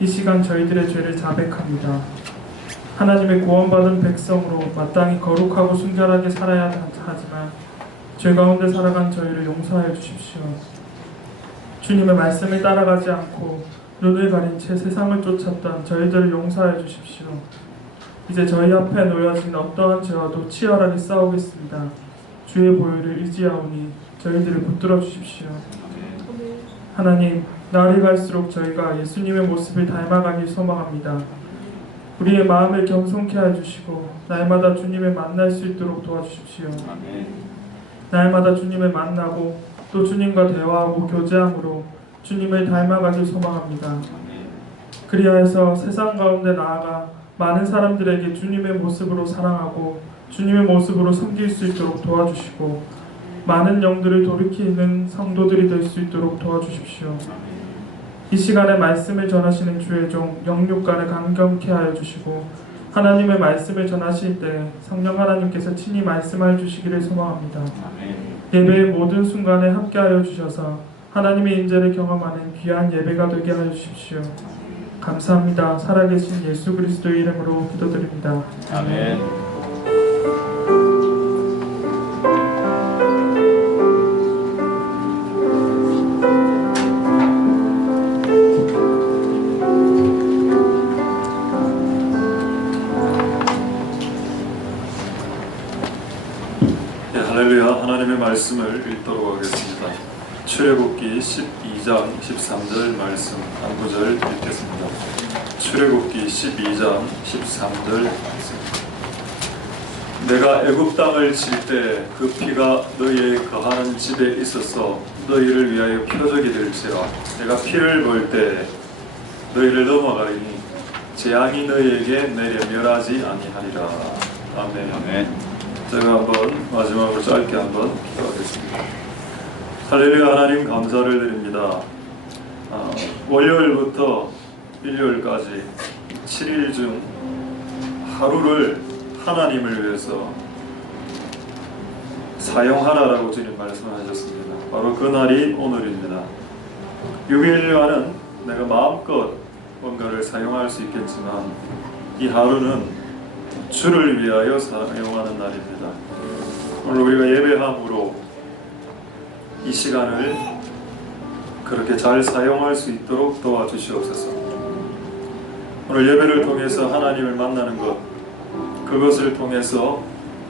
이 시간 저희들의 죄를 자백합니다. 하나님의 구원받은 백성으로 마땅히 거룩하고 순결하게 살아야 하지만 죄 가운데 살아간 저희를 용서하여 주십시오. 주님의 말씀을 따라가지 않고 눈을 가린 채 세상을 쫓았던 저희들을 용서하여 주십시오. 이제 저희 앞에 놓여진 어떠한 죄와도 치열하게 싸우겠습니다. 주의 보혈을 의지하오니 저희들을 붙들어 주십시오. 하나님, 날이 갈수록 저희가 예수님의 모습을 닮아가길 소망합니다. 우리의 마음을 겸손케 해주시고 날마다 주님을 만날 수 있도록 도와주십시오. 날마다 주님을 만나고 또 주님과 대화하고 교제함으로 주님을 닮아가길 소망합니다. 그리하여서 세상 가운데 나아가 많은 사람들에게 주님의 모습으로 사랑하고 주님의 모습으로 섬길 수 있도록 도와주시고 많은 영들을 돌이키는 성도들이 될 수 있도록 도와주십시오. 이 시간에 말씀을 전하시는 주의 종 영육간을 감격케 하여 주시고 하나님의 말씀을 전하실 때 성령 하나님께서 친히 말씀하여 주시기를 소망합니다. 예배의 모든 순간에 함께하여 주셔서 하나님의 인재를 경험하는 귀한 예배가 되게 하여 주십시오. 감사합니다. 살아계신 예수 그리스도의 이름으로 기도드립니다. 아멘. 할렐루야. 하나님의 말씀을 읽도록 하겠습니다. 출애굽기 12장 13절 말씀 한 구절 읽겠습니다. 출애굽기 12장 13절 말씀. 내가 애굽 땅을 칠 때 그 피가 너희의 거하는 집에 있어서 너희를 위하여 표적이 될지라. 내가 피를 볼 때 너희를 넘어가리니 재앙이 너희에게 내려 멸하지 아니하리라. 아멘. 아멘. 제가 한번 마지막으로 짧게 한번 기도하겠습니다. 할렐루야. 하나님 감사를 드립니다. 월요일부터 일요일까지 7일 중 하루를 하나님을 위해서 사용하라라고 주님 말씀하셨습니다. 바로 그 날이 오늘입니다. 6일간은 내가 마음껏 뭔가를 사용할 수 있겠지만 이 하루는 주를 위하여 사용하는 날입니다. 오늘 우리가 예배함으로 이 시간을 그렇게 잘 사용할 수 있도록 도와주시옵소서. 오늘 예배를 통해서 하나님을 만나는 것, 그것을 통해서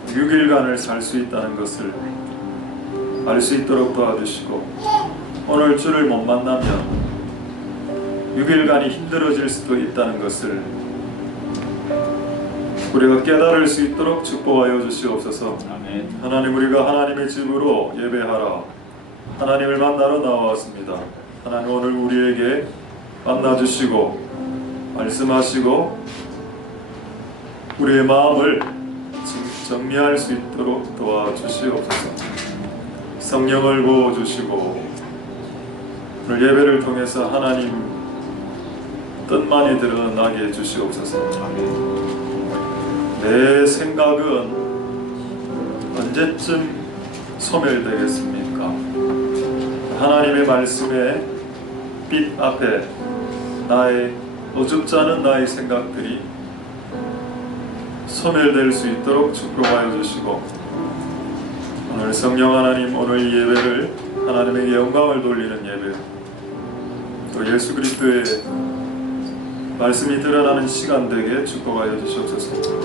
6일간을 살 수 있다는 것을 알 수 있도록 도와주시고, 오늘 주를 못 만나면 6일간이 힘들어질 수도 있다는 것을 우리가 깨달을 수 있도록 축복하여 주시옵소서. 아멘. 하나님, 우리가 하나님의 집으로 예배하라 하나님을 만나러 나왔습니다. 하나님, 오늘 우리에게 만나주시고 말씀하시고 우리의 마음을 정리할 수 있도록 도와주시옵소서. 성령을 부어주시고 오늘 예배를 통해서 하나님 뜻만이 드러나게 해주시옵소서. 아멘. 내 생각은 언제쯤 소멸되겠습니까? 하나님의 말씀의 빛 앞에 나의 어줍지 않은 나의 생각들이 소멸될 수 있도록 축복하여 주시고, 오늘 성령 하나님, 오늘 이 예배를 하나님에게 영광을 돌리는 예배, 또 예수 그리스도의 말씀이 드러나는 시간 되게 축복하여 주시옵소서.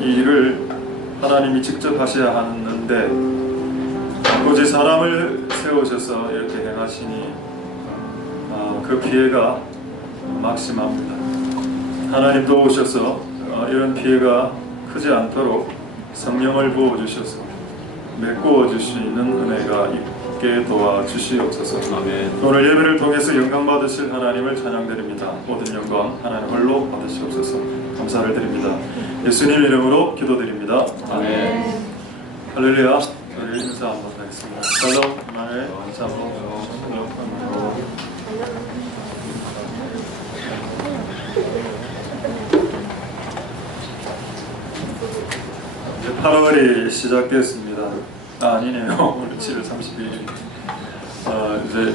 이 일을 하나님이 직접 하셔야 하는데 아버지 사람을 세우셔서 이렇게 행하시니 그 피해가 막심합니다. 하나님 도우셔서 이런 피해가 크지 않도록 성령을 부어주셔서 메꾸어 주시는 은혜가 있게 도와주시옵소서. 아멘. 오늘 예배를 통해서 영광 받으실 하나님을 찬양드립니다. 모든 영광 하나님 홀로 받으시옵소서. 감사를 드립니다. 예수님 이름으로 기도드립니다. 아멘. 할렐루야. 우리 인사 한번 하겠습니다. 샬롬. 하나님 인사 한번. 이제 8월이 시작됐습니다. 아니네요. 오늘 7월 31일. 이제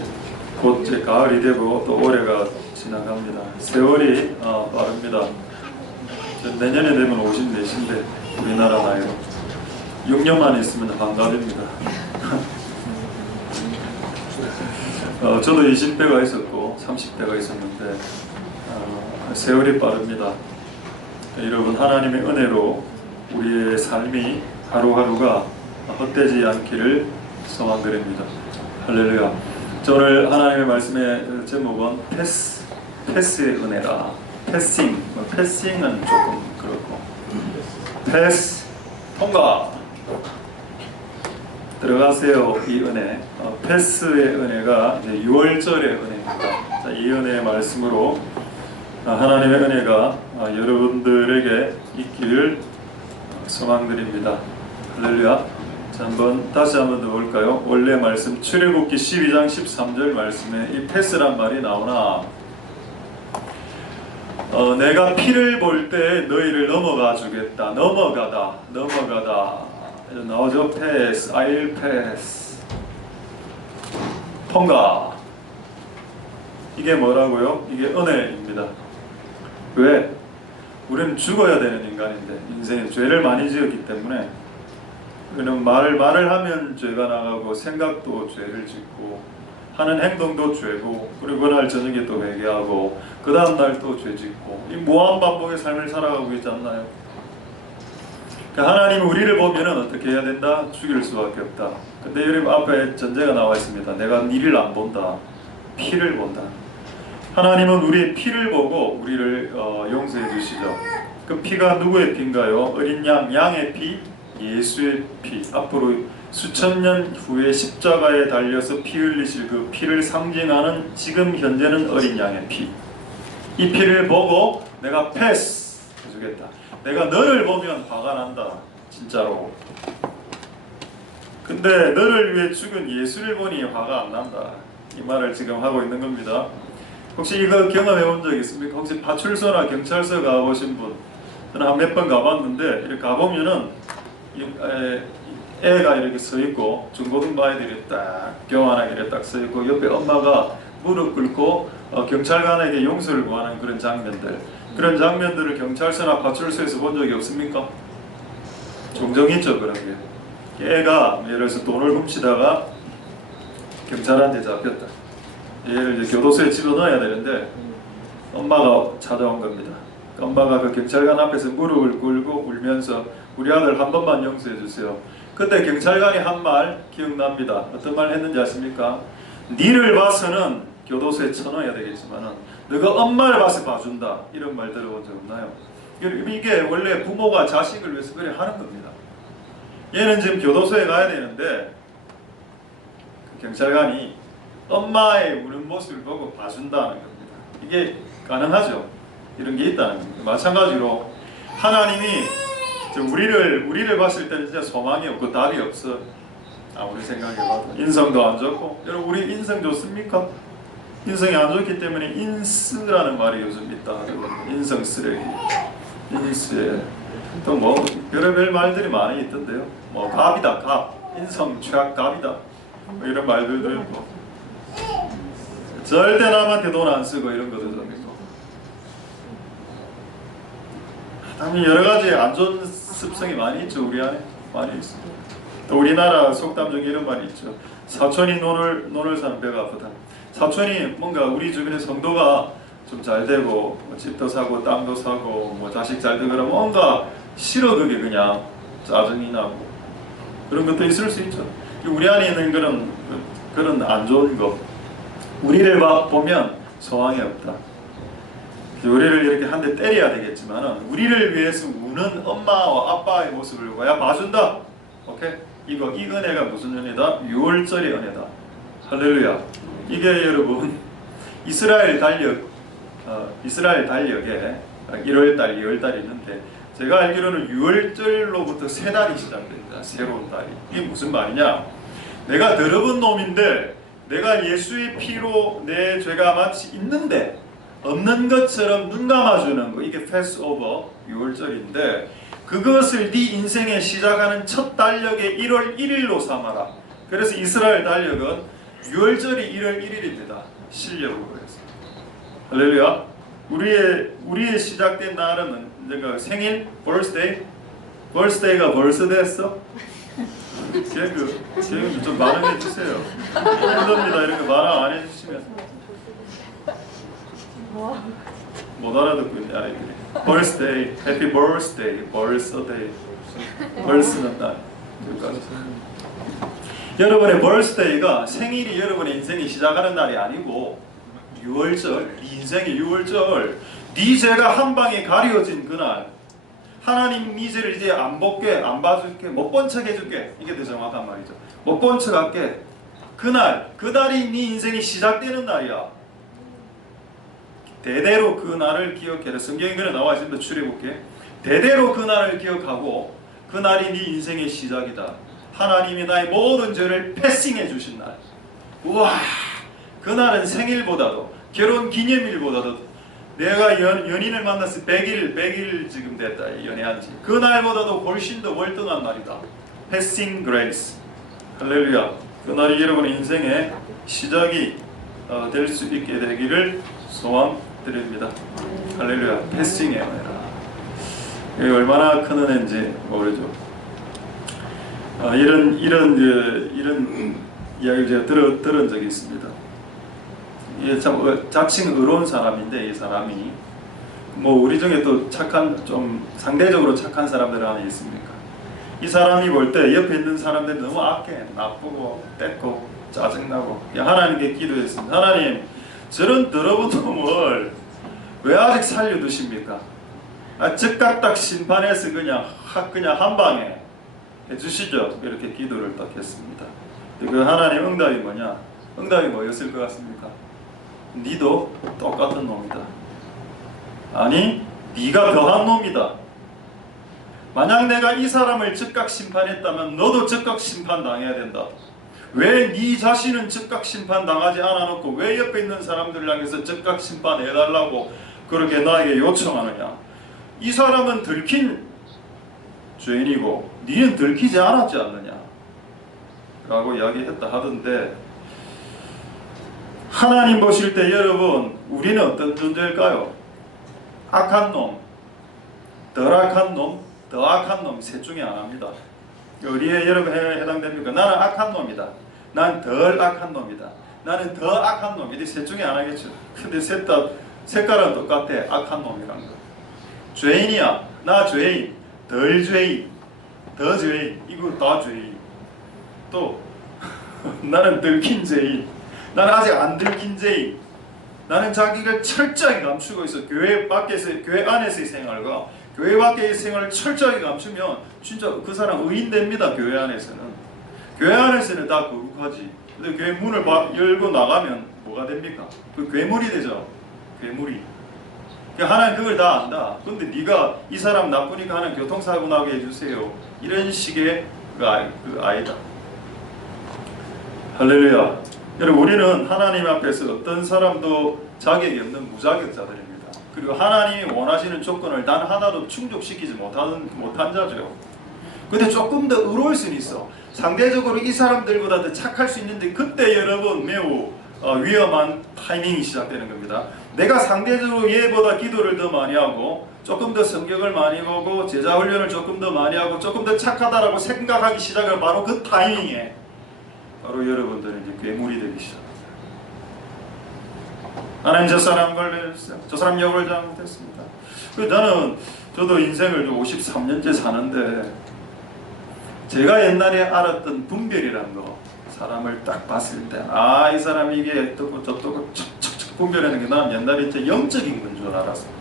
곧 이제 가을이 되고 또 올해가 지나갑니다. 세월이 빠릅니다. 내년에 되면 54인데 우리나라 나이로 6년만 있으면 환갑입니다. 저도 20대가 있었고 30대가 있었는데 세월이 빠릅니다. 여러분, 하나님의 은혜로 우리의 삶이 하루하루가 헛되지 않기를 소망드립니다. 할렐루야. 저 오늘 하나님의 말씀의 제목은 패스의 은혜라. 패싱은 조금 그렇고, 패스, 통과, 들어가세요. 이 은혜, 패스의 은혜가 이제 6월절의 은혜입니다. 자, 이 은혜의 말씀으로 하나님의 은혜가 여러분들에게 있기를 소망드립니다. 할렐루야. 자, 다시 한번 더 볼까요? 원래 말씀 출애굽기 12장 13절 말씀에 이 패스란 말이 나오나, 내가 피를 볼 때 너희를 넘어가 주겠다. 넘어가다 나오죠. 패스, I'll pass, 통과. 이게 뭐라고요? 이게 은혜입니다. 왜? 우리는 죽어야 되는 인간인데, 인생에 죄를 많이 지었기 때문에, 우리는 말을 하면 죄가 나가고, 생각도 죄를 짓고, 하는 행동도 죄고, 그리고 그날 저녁에 또 회개하고, 그 다음날 또 죄 짓고, 이 무한반복의 삶을 살아가고 있지 않나요? 그러니까 하나님은 우리를 보면 어떻게 해야 된다? 죽일 수밖에 없다. 근데 여러분 앞에 전제가 나와 있습니다. 내가 니를 안 본다. 피를 본다. 하나님은 우리의 피를 보고 우리를 용서해 주시죠. 그 피가 누구의 피인가요? 어린 양의 피, 예수의 피. 앞으로 수천 년 후에 십자가에 달려서 피 흘리실 그 피를 상징하는 지금 현재는 어린 양의 피. 이 피를 보고 내가 패스 해주겠다. 내가 너를 보면 화가 난다. 진짜로. 근데 너를 위해 죽은 예수를 보니 화가 안 난다. 이 말을 지금 하고 있는 겁니다. 혹시 이거 경험해 본 적 있습니까? 혹시 파출소나 경찰서 가보신 분? 저는 한 몇 번 가봤는데, 이렇게 가보면은 애가 이렇게 서 있고, 중고등부 아이들이 딱 교환하게 딱 서 있고, 옆에 엄마가 무릎 꿇고 경찰관에게 용서를 구하는 그런 장면들. 그런 장면들을 경찰서나 파출소에서 본 적이 없습니까? 종종 있죠, 그런 게. 애가 예를 들어서 돈을 훔치다가 경찰한테 잡혔다. 얘를 이제 교도소에 집어넣어야 되는데 엄마가 찾아온 겁니다. 엄마가 그 경찰관 앞에서 무릎을 꿇고 울면서 우리 아들 한 번만 용서해 주세요. 그때 경찰관이 한 말 기억납니다. 어떤 말 했는지 아십니까? 니를 봐서는 교도소에 쳐넣어야 되겠지만은 너가 엄마를 봐서 봐준다. 이런 말 들어본 적 없나요? 이게 원래 부모가 자식을 위해서 그래 하는 겁니다. 얘는 지금 교도소에 가야 되는데 그 경찰관이 엄마의 우는 모습을 보고 봐준다는 겁니다. 이게 가능하죠? 이런 게 있다는 겁니다. 마찬가지로 하나님이 우리를 봤을 때는 진짜 소망이 없고 답이 없어. 아무리 생각해봐도 인성도 안 좋고. 여러분, 우리 인성 좋습니까? 인성이 안 좋기 때문에 인스라는 말이 요즘 있다. 인성 쓰레기, 인스에 또 뭐 별의별 말들이 많이 있던데요. 뭐 갑이다, 갑, 인성 최악 갑이다, 뭐 이런 말들도 있고, 절대 남한테 돈 안 쓰고 이런 것도 좀 있고. 당연히 여러 가지 안 좋은 습성이 많이 있죠. 우리 안에 많이 있습니다. 또 우리나라 속담 중에 이런 말이 있죠. 사촌이 논을 사는 배가 아프다. 사촌이 뭔가 우리 주변의 성도가 좀 잘 되고 뭐 집도 사고 땅도 사고 뭐 자식 잘 되거나 뭔가 싫어. 그게 그냥 짜증이 나고 그런 것도 있을 수 있죠. 우리 안에 있는 그런 안 좋은 것, 우리를 보면 소망이 없다. 우리를 이렇게 한 대 때려야 되겠지만은 우리를 위해서 우는 엄마와 아빠의 모습을 봐야 봐준다. 오케이? 이 은혜가 무슨 은혜다? 6월절의 은혜다. 할렐루야. 이게 여러분 이스라엘 달력에 1월달, 2월달이 있는데 제가 알기로는 6월절로부터 새 달이 시작됩니다. 새로운 달이. 이게 무슨 말이냐? 내가 더러운 놈인데 내가 예수의 피로 내 죄가 마치 있는데 없는 것처럼 눈 감아주는 거. 이게 패스오버 6월절인데 그것을 네 인생에 시작하는 첫 달력의 1월 1일로 삼아라. 그래서 이스라엘 달력은 6월절이 1월 1일입니다. 신력으로 해서. 할렐루야. 우리의 시작된 날은 언젠가 생일, birthday가 벌써 됐어? 개그 좀 반응해 주세요. 힘듭니다. 이런 거 반응 안 해주시면 못 알아듣고 있네 아이들이. birthday, happy birthday. 벌쓰는 날. 여러분의 birthday가 생일이 여러분의 인생이 시작하는 날이 아니고 유월절, 인생의 유월절, 네 죄가 한 방에 가려진 그날, 하나님 네 죄를 이제 안 볼게, 안 봐줄게, 못 본 척 해줄게. 이게 더 정확한 말이죠. 못 본 척 할게. 그날이 네 인생이 시작되는 날이야. 대대로 그 날을 기억해라. 성경에 그래 나와 있습니다. 추려볼게. 대대로 그 날을 기억하고 그날이 네 인생의 시작이다. 하나님이 나의 모든 죄를 패싱해 주신 날. 우와, 그날은 생일보다도 결혼 기념일보다도 내가 연인을 만났을 100일 지금 됐다. 연애한 지. 그날보다도 훨씬 더 월등한 날이다. 패싱 그레이스. 할렐루야. 그날이 여러분의 인생의 시작이 될 수 있게 되기를 소원드립니다. 할렐루야. 패싱이에요. 이게 얼마나 큰 은혜인지 모르죠. 이런 이야기를 제가 들은 적이 있습니다. 이게 참 자칭 의로운 사람인데 이 사람이 뭐 우리 중에 또 착한 좀 상대적으로 착한 사람들 하나 있습니까? 이 사람이 볼 때 옆에 있는 사람들 너무 악해, 나쁘고 떼고 짜증나고 하나님께 기도했습니다. 하나님, 저런 더러운 놈을 왜 아직 살려두십니까? 즉각 딱 심판해서 그냥 한 방에 해주시죠. 이렇게 기도를 딱 했습니다. 그 하나님 응답이 뭐냐? 응답이 뭐였을 것 같습니까? 니도 똑같은 놈이다. 아니, 네가 더한 놈이다. 만약 내가 이 사람을 즉각 심판했다면 너도 즉각 심판당해야 된다. 왜 네 자신은 즉각 심판당하지 않아놓고 왜 옆에 있는 사람들을 향해서 즉각 심판해달라고 그렇게 나에게 요청하느냐? 이 사람은 들킨 죄인이고 니는 들키지 않았지 않느냐? 라고 이야기했다 하던데, 하나님 보실 때 여러분, 우리는 어떤 존재일까요? 악한 놈, 덜 악한 놈, 더 악한 놈, 셋 중에 하나입니다. 어디에 여러분 해당됩니까? 나는 악한 놈이다. 난 덜 악한 놈이다. 나는 더 악한 놈이다. 셋 중에 하나겠죠. 근데 셋 다 색깔은 똑같아. 악한 놈이란 거. 죄인이야. 나 죄인. 덜 죄인. 더 죄인. 이거 다 죄인. 또 나는 들킨 죄인. 나는 아직 안 들킨 죄인. 나는 자기를 철저히 감추고 있어. 교회 안에서의 생활과 교회 밖의 생활을 철저히 감추면 진짜 그 사람 의인 됩니다. 교회 안에서는. 교회 안에서는 다 거룩하지. 근데 교회 문을 열고 나가면 뭐가 됩니까? 그 괴물이 되죠. 괴물이. 하나님 그걸 다 안다. 근데 네가 이 사람 나쁘니까 하나님 교통사고 나게 해주세요. 이런 식의 그 아이다. 할렐루야. 여러분, 우리는 하나님 앞에서 어떤 사람도 자격이 없는 무자격자들입니다. 그리고 하나님이 원하시는 조건을 단 하나도 충족시키지 못한 자죠. 근데 조금 더 의로울 수는 있어. 상대적으로 이 사람들보다 더 착할 수 있는데 그때 여러분 매우 위험한 타이밍이 시작되는 겁니다. 내가 상대적으로 얘보다 기도를 더 많이 하고 조금 더 성경을 많이 보고 제자 훈련을 조금 더 많이 하고 조금 더 착하다라고 생각하기 시작한 바로 그 타이밍에 바로 여러분들은 이제 괴물이 되기 시작합니다. 하나님 저 사람 걸렸어요. 저 사람 욕을 잘못했습니다. 저도 인생을 53년째 사는데 제가 옛날에 알았던 분별이라는 거, 사람을 딱 봤을 때 이 사람이 이게 어떻고 저떻고 척척척 분별하는 게 난 옛날에 진짜 영적인 건 줄 알았습니다.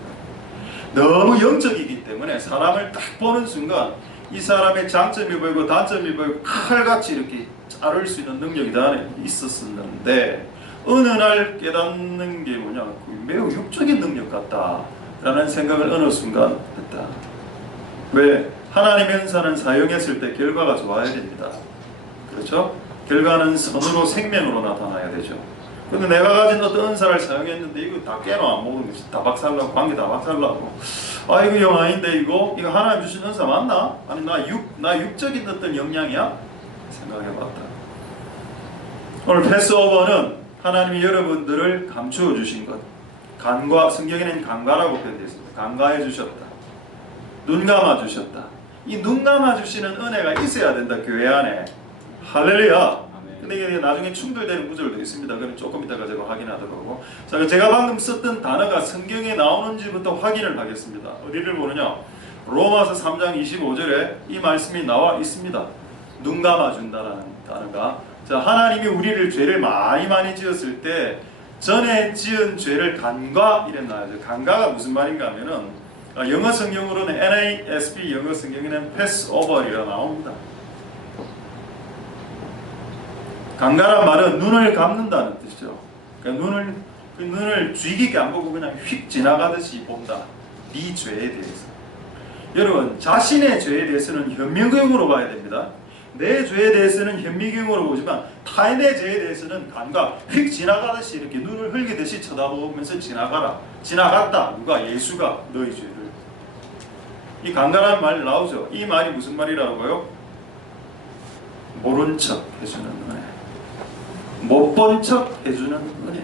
너무 영적이기 때문에 사람을 딱 보는 순간 이 사람의 장점이 보이고 단점이 보이고 칼같이 이렇게 자를 수 있는 능력이 다 있었었는데 어느 날 깨닫는 게 뭐냐, 매우 육적인 능력 같다라는 생각을 어느 순간 했다. 왜? 하나님의 은사는 사용했을 때 결과가 좋아야 됩니다. 그렇죠? 결과는 선으로 생명으로 나타나야 되죠. 근데 내가 가진 어떤 은사를 사용했는데 이거 다 깨나 안 먹은 것이 다 박살나고 관계 다 박살나고 이거 영 아닌데 이거 하나님 주신 은사 맞나? 아니 나 육적인 어떤 역량이야? 생각해봤다. 오늘 패스오버는 하나님이 여러분들을 감추어 주신 것, 간과, 성경에는 간과라고 표현되어 있습니다. 간과해 주셨다. 눈 감아 주셨다. 이 눈 감아 주시는 은혜가 있어야 된다, 교회 안에. 할렐루야. 근데 이게 나중에 충돌되는 구절도 있습니다. 그럼 조금 이따가 제가 확인하도록 하고. 자, 제가 방금 썼던 단어가 성경에 나오는지부터 확인을 하겠습니다. 어디를 보느냐? 로마서 3장 25절에 이 말씀이 나와 있습니다. 눈 감아준다라는 단어가. 자, 하나님이 우리를 죄를 많이 지었을 때 전에 지은 죄를 간과 이래 나와요. 간과가 무슨 말인가 하면은 영어 성경으로는 NASB 영어 성경에는 Passover이라 나옵니다. 간과란 말은 눈을 감는다는 뜻이죠. 그러니까 눈을 주의 깊게 안 보고 그냥 휙 지나가듯이 본다. 네 죄에 대해서. 여러분, 자신의 죄에 대해서는 현미경으로 봐야 됩니다. 내 죄에 대해서는 현미경으로 보지만 타인의 죄에 대해서는 간과 휙 지나가듯이 이렇게 눈을 흘기듯이 쳐다보면서 지나갔다. 누가? 예수가 너희 죄를. 이 간과라는 말이 나오죠. 이 말이 무슨 말이라고요? 모른 척 해주는 은혜. 못 본 척 해주는 은혜.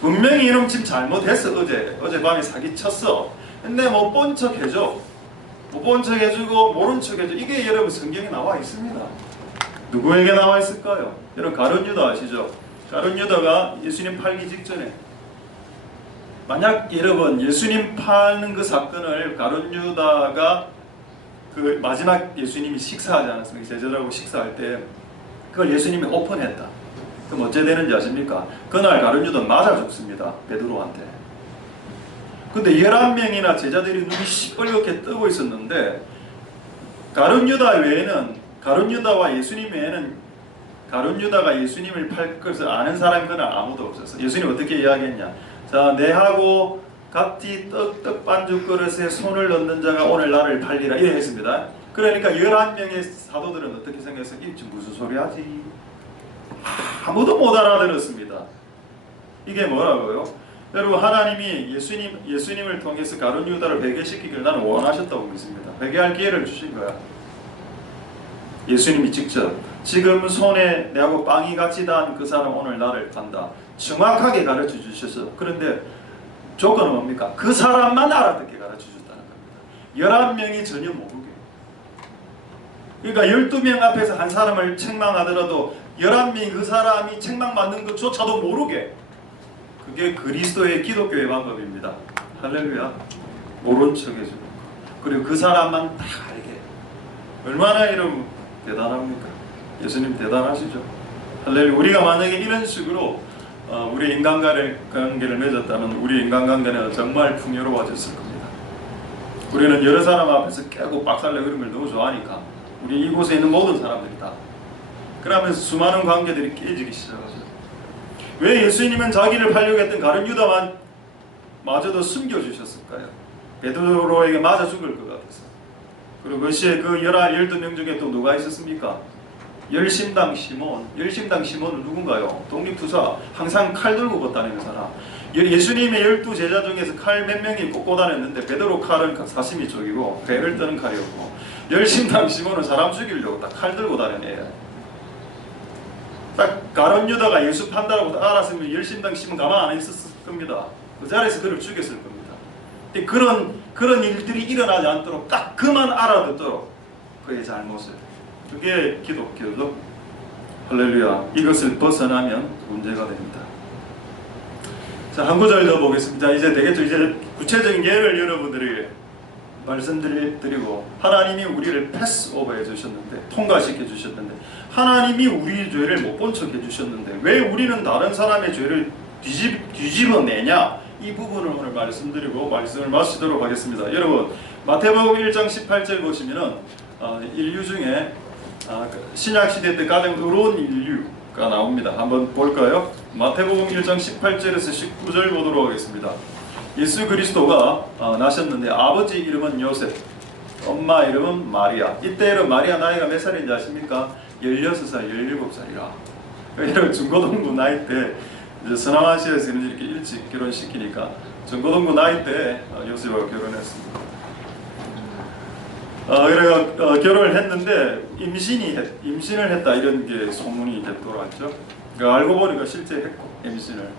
분명히 이놈 지금 잘못했어. 어젯밤에 사기쳤어. 근데 못 본 척 해줘. 못 본 척 해주고 모른 척 해줘. 이게 여러분 성경에 나와 있습니다. 누구에게 나와 있을까요? 여러분 가룟 유다 아시죠? 가룟 유다가 예수님 팔기 직전에, 만약 여러분 예수님 파는 그 사건을 가룟 유다가 그 마지막 예수님이 식사하지 않았습니까? 제자들하고 식사할 때 그걸 예수님이 오픈했다. 그럼 어째 되는지 아십니까? 그날 가룟 유다는 맞아 죽습니다. 베드로한테. 근데 11명이나 제자들이 눈이 시뻘겋게 뜨고 있었는데 가룟 유다 외에는, 가룟 유다와 예수님 외에는 가룟 유다가 예수님을 팔 것을 아는 사람이 그날 아무도 없었어. 예수님 어떻게 이야기했냐? 자, 내하고 같이 떡 반죽 그릇에 손을 넣는 자가 오늘 나를 팔리라 이래 했습니다. 그러니까 11명의 사도들은 어떻게 생각했어요? 이 지금 무슨 소리 하지? 아무도 못 알아들었습니다. 이게 뭐라고요? 여러분, 하나님이 예수님을 통해서 가룟 유다를 회개시키기를 나는 원하셨다고 믿습니다. 회개할 기회를 주신 거야. 예수님이 직접 지금 손에 내하고 빵이 같이 닿은 그 사람 오늘 나를 판다. 정확하게 가르쳐 주셔서. 그런데 조건은 뭡니까? 그 사람만 알아듣게 가르쳐 줬다는 겁니다. 11명이 전혀 모르게. 그러니까 12명 앞에서 한 사람을 책망하더라도 11명이 그 사람이 책망받는 것조차도 모르게. 그게 그리스도의 기독교의 방법입니다. 할렐루야. 모른 척 해주고 그리고 그 사람만 딱 알게. 얼마나 여러분 대단합니까? 예수님 대단하시죠? 할렐루야. 우리가 만약에 이런 식으로 우리 인간관계를 맺었다면 우리 인간관계는 정말 풍요로워졌을 겁니다. 우리는 여러 사람 앞에서 깨고 박살내고 이런 걸 너무 좋아하니까 우리 이곳에 있는 모든 사람들이 다 그러면서 수많은 관계들이 깨지기 시작하죠. 왜 예수님은 자기를 팔려고 했던 가룟 유다만 마저도 숨겨주셨을까요? 베드로에게 맞아 죽을 것 같아서. 그리고 그 시에 그 12명 중에 또 누가 있었습니까? 열심당 시몬. 열심당 시몬은 누군가요? 독립투사. 항상 칼 들고 다니는 사람. 예수님의 12제자 중에서 칼 몇 명이 꽂고 다녔는데 베드로 칼은 사시미 쪽이고 배를 뜨는 칼이었고, 열심당 시몬은 사람 죽이려고 딱 칼 들고 다니는 애예요. 딱 가룟 유다가 예수 판다라고 알았으면 열심당 시몬 가만 안 있었을 겁니다. 그 자리에서 그를 죽였을 겁니다. 그런 일들이 일어나지 않도록 딱 그만 알아듣도록 그의 잘못을. 그게 기독교죠. 할렐루야. 이것을 벗어나면 문제가 됩니다. 자, 한 구절 더 보겠습니다. 이제 되겠죠. 이제 구체적인 예를 여러분들에게 말씀드리고, 하나님이 우리를 패스오버 해주셨는데, 통과시켜 주셨는데, 하나님이 우리 죄를 못 본 척 해주셨는데 왜 우리는 다른 사람의 죄를 뒤집어내냐? 이 부분을 오늘 말씀드리고 말씀을 마치도록 하겠습니다. 여러분, 마태복음 1장 18절 보시면은 인류 중에 신약시대 때 가장 의로운 인류가 나옵니다. 한번 볼까요? 마태복음 1장 18절에서 19절 보도록 하겠습니다. 예수 그리스도가 나셨는데 아버지 이름은 요셉, 엄마 이름은 마리아. 이때 마리아 나이가 몇 살인지 아십니까? 16살, 17살이라. 여러분, 중고등부 나이 때 이제 서남아시아에서는 이렇게 일찍 결혼시키니까 중고등부 나이 때 요셉하고 결혼했습니다. 그래가 결혼을 했는데 임신을 했다 이런 게 소문이 이제 돌아왔죠. 알고 보니까 실제 했고 임신을.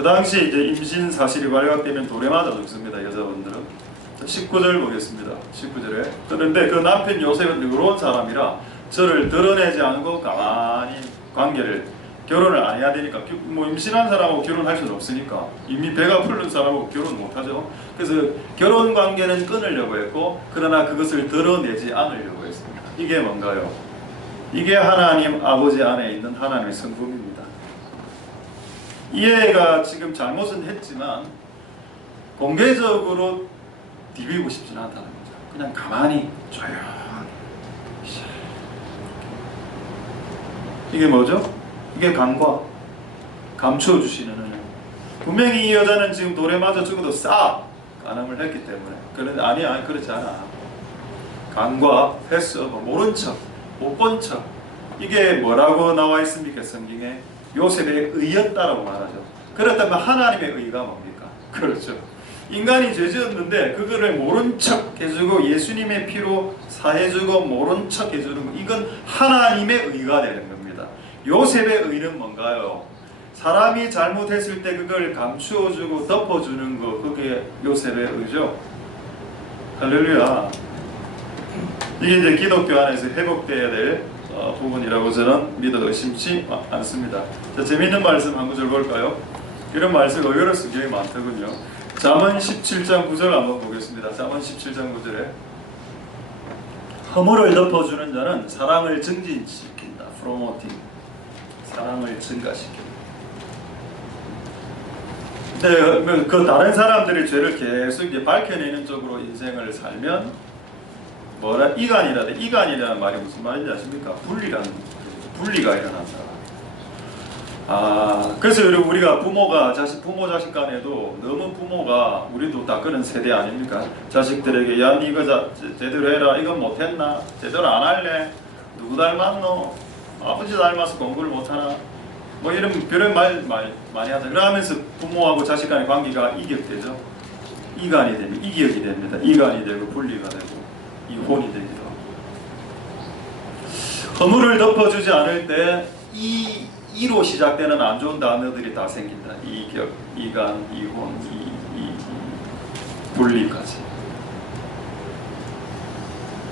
그 당시 이제 임신 사실이 발각되면 돌에 맞아 죽습니다. 여자분들은. 19절 보겠습니다. 19절에 그런데 그 남편 요셉은 의로운 사람이라 저를 드러내지 않고 가만히 관계를 결혼을 안 해야 되니까 뭐 임신한 사람하고 결혼할 수는 없으니까 이미 배가 풀린 사람하고 결혼 못하죠. 그래서 결혼 관계는 끊으려고 했고 그러나 그것을 드러내지 않으려고 했습니다. 이게 뭔가요? 이게 하나님 아버지 안에 있는 하나님의 성품입니다. 이 애가 지금 잘못은 했지만 공개적으로 디비고 싶지는 않다는 거죠. 그냥 가만히 조용히. 이게 뭐죠? 이게 간과 감추어 주시는 은혜. 분명히 이 여자는 지금 돌에 맞아 죽어도 싹 간음을 했기 때문에. 그런데 아니야, 그렇지 않아. 간과 했어, 모른 척, 못 본 척. 이게 뭐라고 나와 있습니까? 성경에 요셉의 의였다라고 말하죠. 그렇다면 하나님의 의가 뭡니까? 그렇죠. 인간이 죄지었는데 그거를 모른 척 해주고 예수님의 피로 사해주고 모른 척 해주는 거, 이건 하나님의 의가 되는 겁니다. 요셉의 의는 뭔가요? 사람이 잘못했을 때 그걸 감추어주고 덮어주는 거, 그게 요셉의 의죠. 할렐루야. 이게 이제 기독교 안에서 회복되어야 될 부분이라고 저는 믿어 의심치 않습니다. 자, 재미있는 말씀 한 구절 볼까요? 이런 말씀 의외로 성경에 많더군요. 잠언 17장 9절 한번 보겠습니다. 잠언 17장 9절에 허물을 덮어주는 자는 사랑을 증진시킨다. 프로모팅. 사랑을 증가시킨다. 근데 그 다른 사람들의 죄를 계속 이제 밝혀내는 쪽으로 인생을 살면 뭐라 이간이라는 말이 무슨 말인지 아십니까? 분리가 일어난다. 그래서 여러분 우리가 부모 자식 간에도 너무 부모가 우리도 다 그런 세대 아닙니까? 자식들에게 야 니 이거 제대로 해라, 이건 못했나, 제대로 안 할래, 누구 닮았노, 아버지 닮아서 공부를 못하나, 뭐 이런 별의 말 많이 하죠. 그러면서 부모하고 자식 간의 관계가 이격되죠. 이간이 됩니다. 이격이 됩니다. 이간이 되고 분리가 되고 이혼이 되기도 하고. 허물을 덮어주지 않을 때 이로 시작되는 안 좋은 단어들이 다 생긴다. 이격, 이간, 이혼, 분리까지.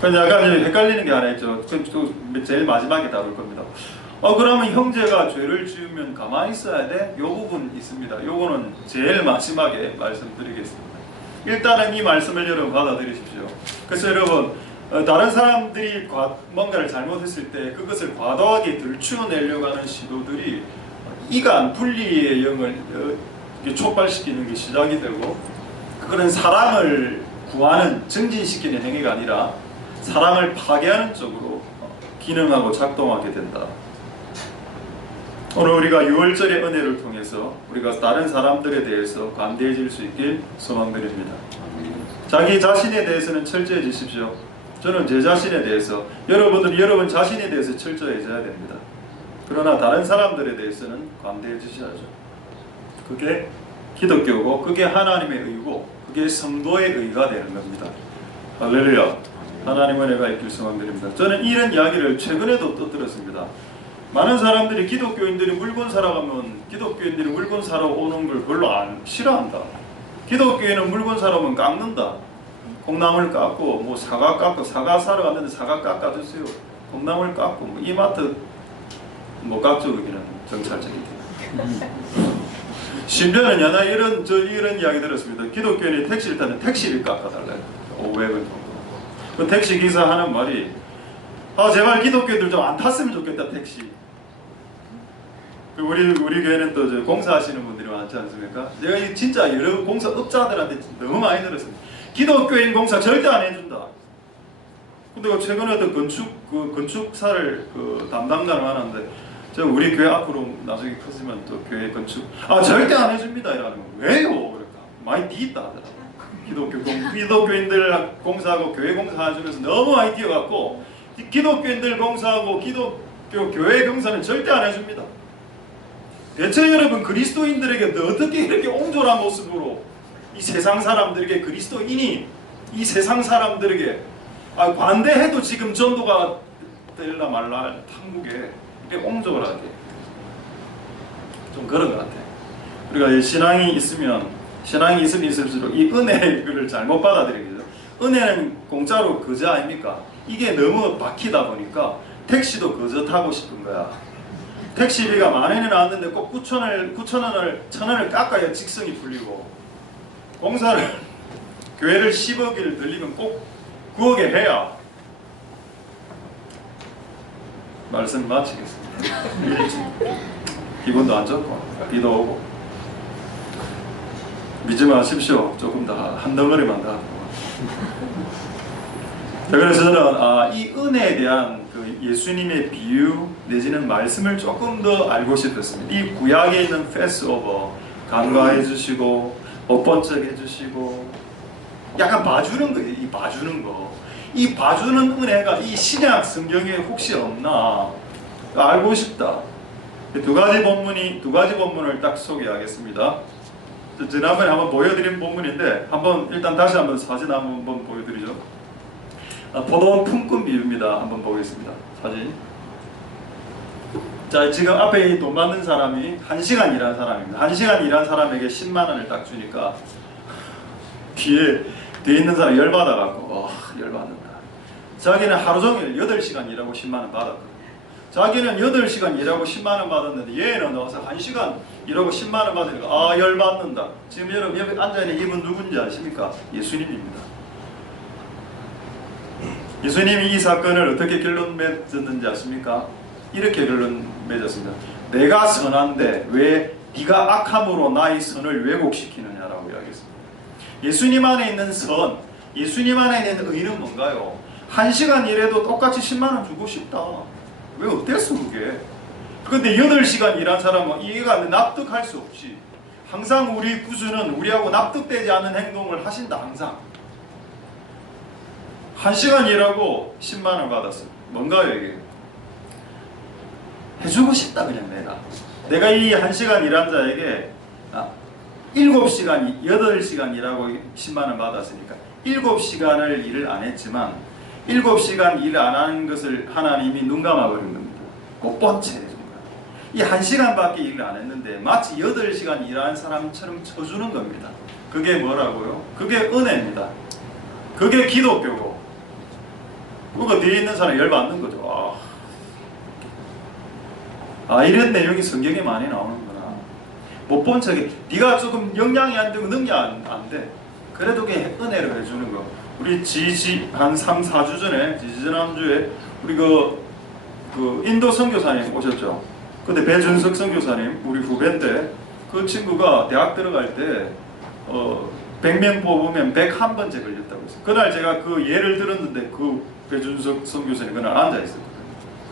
근데 약간 헷갈리는 게 하나 있죠. 그 제일 마지막에 다룰 겁니다. 그러면 형제가 죄를 지으면 가만히 있어야 돼? 요 부분 있습니다. 요거는 제일 마지막에 말씀드리겠습니다. 일단은 이 말씀을 여러분 받아들이십시오. 그래서 여러분 다른 사람들이 뭔가를 잘못했을 때 그것을 과도하게 들추어내려고 하는 시도들이 이간, 분리의 영을 촉발시키는 게 시작이 되고, 그거는 사랑을 구하는, 증진시키는 행위가 아니라 사랑을 파괴하는 쪽으로 기능하고 작동하게 된다. 오늘 우리가 6월절의 은혜를 통해서 우리가 다른 사람들에 대해서 관대해질 수 있길 소망드립니다. 자기 자신에 대해서는 철저해지십시오. 저는 제 자신에 대해서, 여러분들은 여러분 자신에 대해서 철저해져야 됩니다. 그러나 다른 사람들에 대해서는 관대해지셔야죠. 그게 기독교고, 그게 하나님의 의고, 그게 성도의 의가 되는 겁니다. 할렐루야. 하나님의 은혜가 있길 소망드립니다. 저는 이런 이야기를 최근에도 또 들었습니다. 많은 사람들이 기독교인들이 물건 사러 가면 기독교인들이 물건 사러 오는 걸 별로 싫어한다. 기독교인은 물건 사러 오면 깎는다. 콩나물 깎고 뭐 사과 깎고, 사과 사러 갔는데 사과 깎아 드세요. 콩나물 깎고 뭐 이마트 못 깎죠. 거기는 정찰적이게. 심지어는 이런 이야기 들었습니다. 기독교인이 택시를 타면 택시를 깎아달라요. 500원 정도. 그 택시 기사 하는 말이 제발 기독교인들 좀 안 탔으면 좋겠다 택시. 우리 교회는 또 공사하시는 분들이 많지 않습니까? 제가 진짜 여러 공사업자들한테 너무 많이 들었습니다. 기독교인 공사 절대 안 해준다. 근데 최근에 어떤 건축사를 담당자를 하는데, 제가 우리 교회 앞으로 나중에 커지면 또 교회 건축 절대 안 해줍니다 이러는 거. 왜요? 그러니까 많이 뒤있다 하더라고. 기독교인들 공사하고 교회 공사하면서 너무 많이 뛰어갔고, 기독교인들 공사하고 기독교 교회 공사는 절대 안 해줍니다. 대체 여러분 그리스도인들에게 어떻게 이렇게 옹졸한 모습으로 이 세상 사람들에게, 그리스도인이 이 세상 사람들에게 관대해도 지금 전도가 될라 말라 한국에 이렇게 옹졸하게 좀 그런 것 같아요. 우리가 이 신앙이 있으면 있을수록 이 은혜를 잘못 받아들이죠. 은혜는 공짜로 거저 아닙니까? 이게 너무 박히다 보니까 택시도 거저 타고 싶은 거야. 택시비가 10,000원이 나왔는데 꼭 9,000원을 1,000원을 깎아야 직성이 풀리고, 공사를 교회를 10억을 들리면 꼭 9억에 해야. 말씀 마치겠습니다. 기분도 안 좋고 비도 오고 믿지 마십시오. 조금 더 한 덩어리만 더. 그래서 저는 이 은혜에 대한 그 예수님의 비유 내지는 말씀을 조금 더 알고 싶었습니다. 이 구약에 있는 패스오버 간과해 주시고 엇번쩍 해주시고 약간 봐주는 거예요. 이 봐주는 거. 이 봐주는 은혜가 이 신약 성경에 혹시 없나 알고 싶다. 두 가지 본문을 딱 소개하겠습니다. 지난번에 한번 보여드린 본문인데 일단 다시 한번 사진 한번 보여드리죠. 포도원 품꾼 비유입니다. 한번 보겠습니다. 사진. 자, 지금 앞에 이 돈 받는 사람이 1시간 일한 사람입니다. 1시간 일한 사람에게 10만 원을 딱 주니까 뒤에 있는 사람이 열받아갖고 열받는다. 자기는 하루 종일 8시간 일하고 10만 원 받았거든요. 자기는 8시간 일하고 10만 원 받았는데 얘는 나와서 1시간 일하고 10만 원 받으니까 열받는다. 지금 여러분 여기 앉아있는 이분 누군지 아십니까? 예수님입니다. 예수님이 이 사건을 어떻게 결론 맺었는지 아십니까? 이렇게 결론 맺었습니다. 내가 선한데 왜 네가 악함으로 나의 선을 왜곡시키느냐라고 이야기했습니다. 예수님 안에 있는 선, 예수님 안에 있는 의는 뭔가요? 1시간 일해도 똑같이 10만 원 주고 싶다. 왜 어땠어 그게? 그런데 8시간 일한 사람은 이해가 안 돼. 납득할 수 없이 항상 우리 구주는 우리하고 납득되지 않는 행동을 하신다. 항상 1시간 일하고 10만 원 받았어. 뭔가요 이게? 해주고 싶다. 그냥 내가 이 1시간 일한 자에게 7시간, 8시간 일하고 10만 원 받았으니까 7시간을 일을 안 했지만 7시간 일 안 하는 것을 하나님이 눈 감아버린 겁니다. 못 본 채 해준 거예요. 이 1시간밖에 일을 안 했는데 마치 8시간 일하는 사람처럼 쳐주는 겁니다. 그게 뭐라고요? 그게 은혜입니다. 그게 기독교고, 그거 뒤에 있는 사람이 열받는 거죠. 이런 내용이 성경에 많이 나오는구나. 못 본 척에 네가 조금 영향이 안 되고 능력이 안 돼. 그래도 그게 은혜를 해주는 거. 우리 한 3, 4주 전에 지난주에 우리 그 인도 선교사님 오셨죠. 근데 배준석 선교사님 우리 후배인데 그 친구가 대학 들어갈 때 100명 뽑으면 101번째 걸렸다고 했어요. 그날 제가 그 예를 들었는데 그 배준석 선교사님 그날 앉아 있었거든요.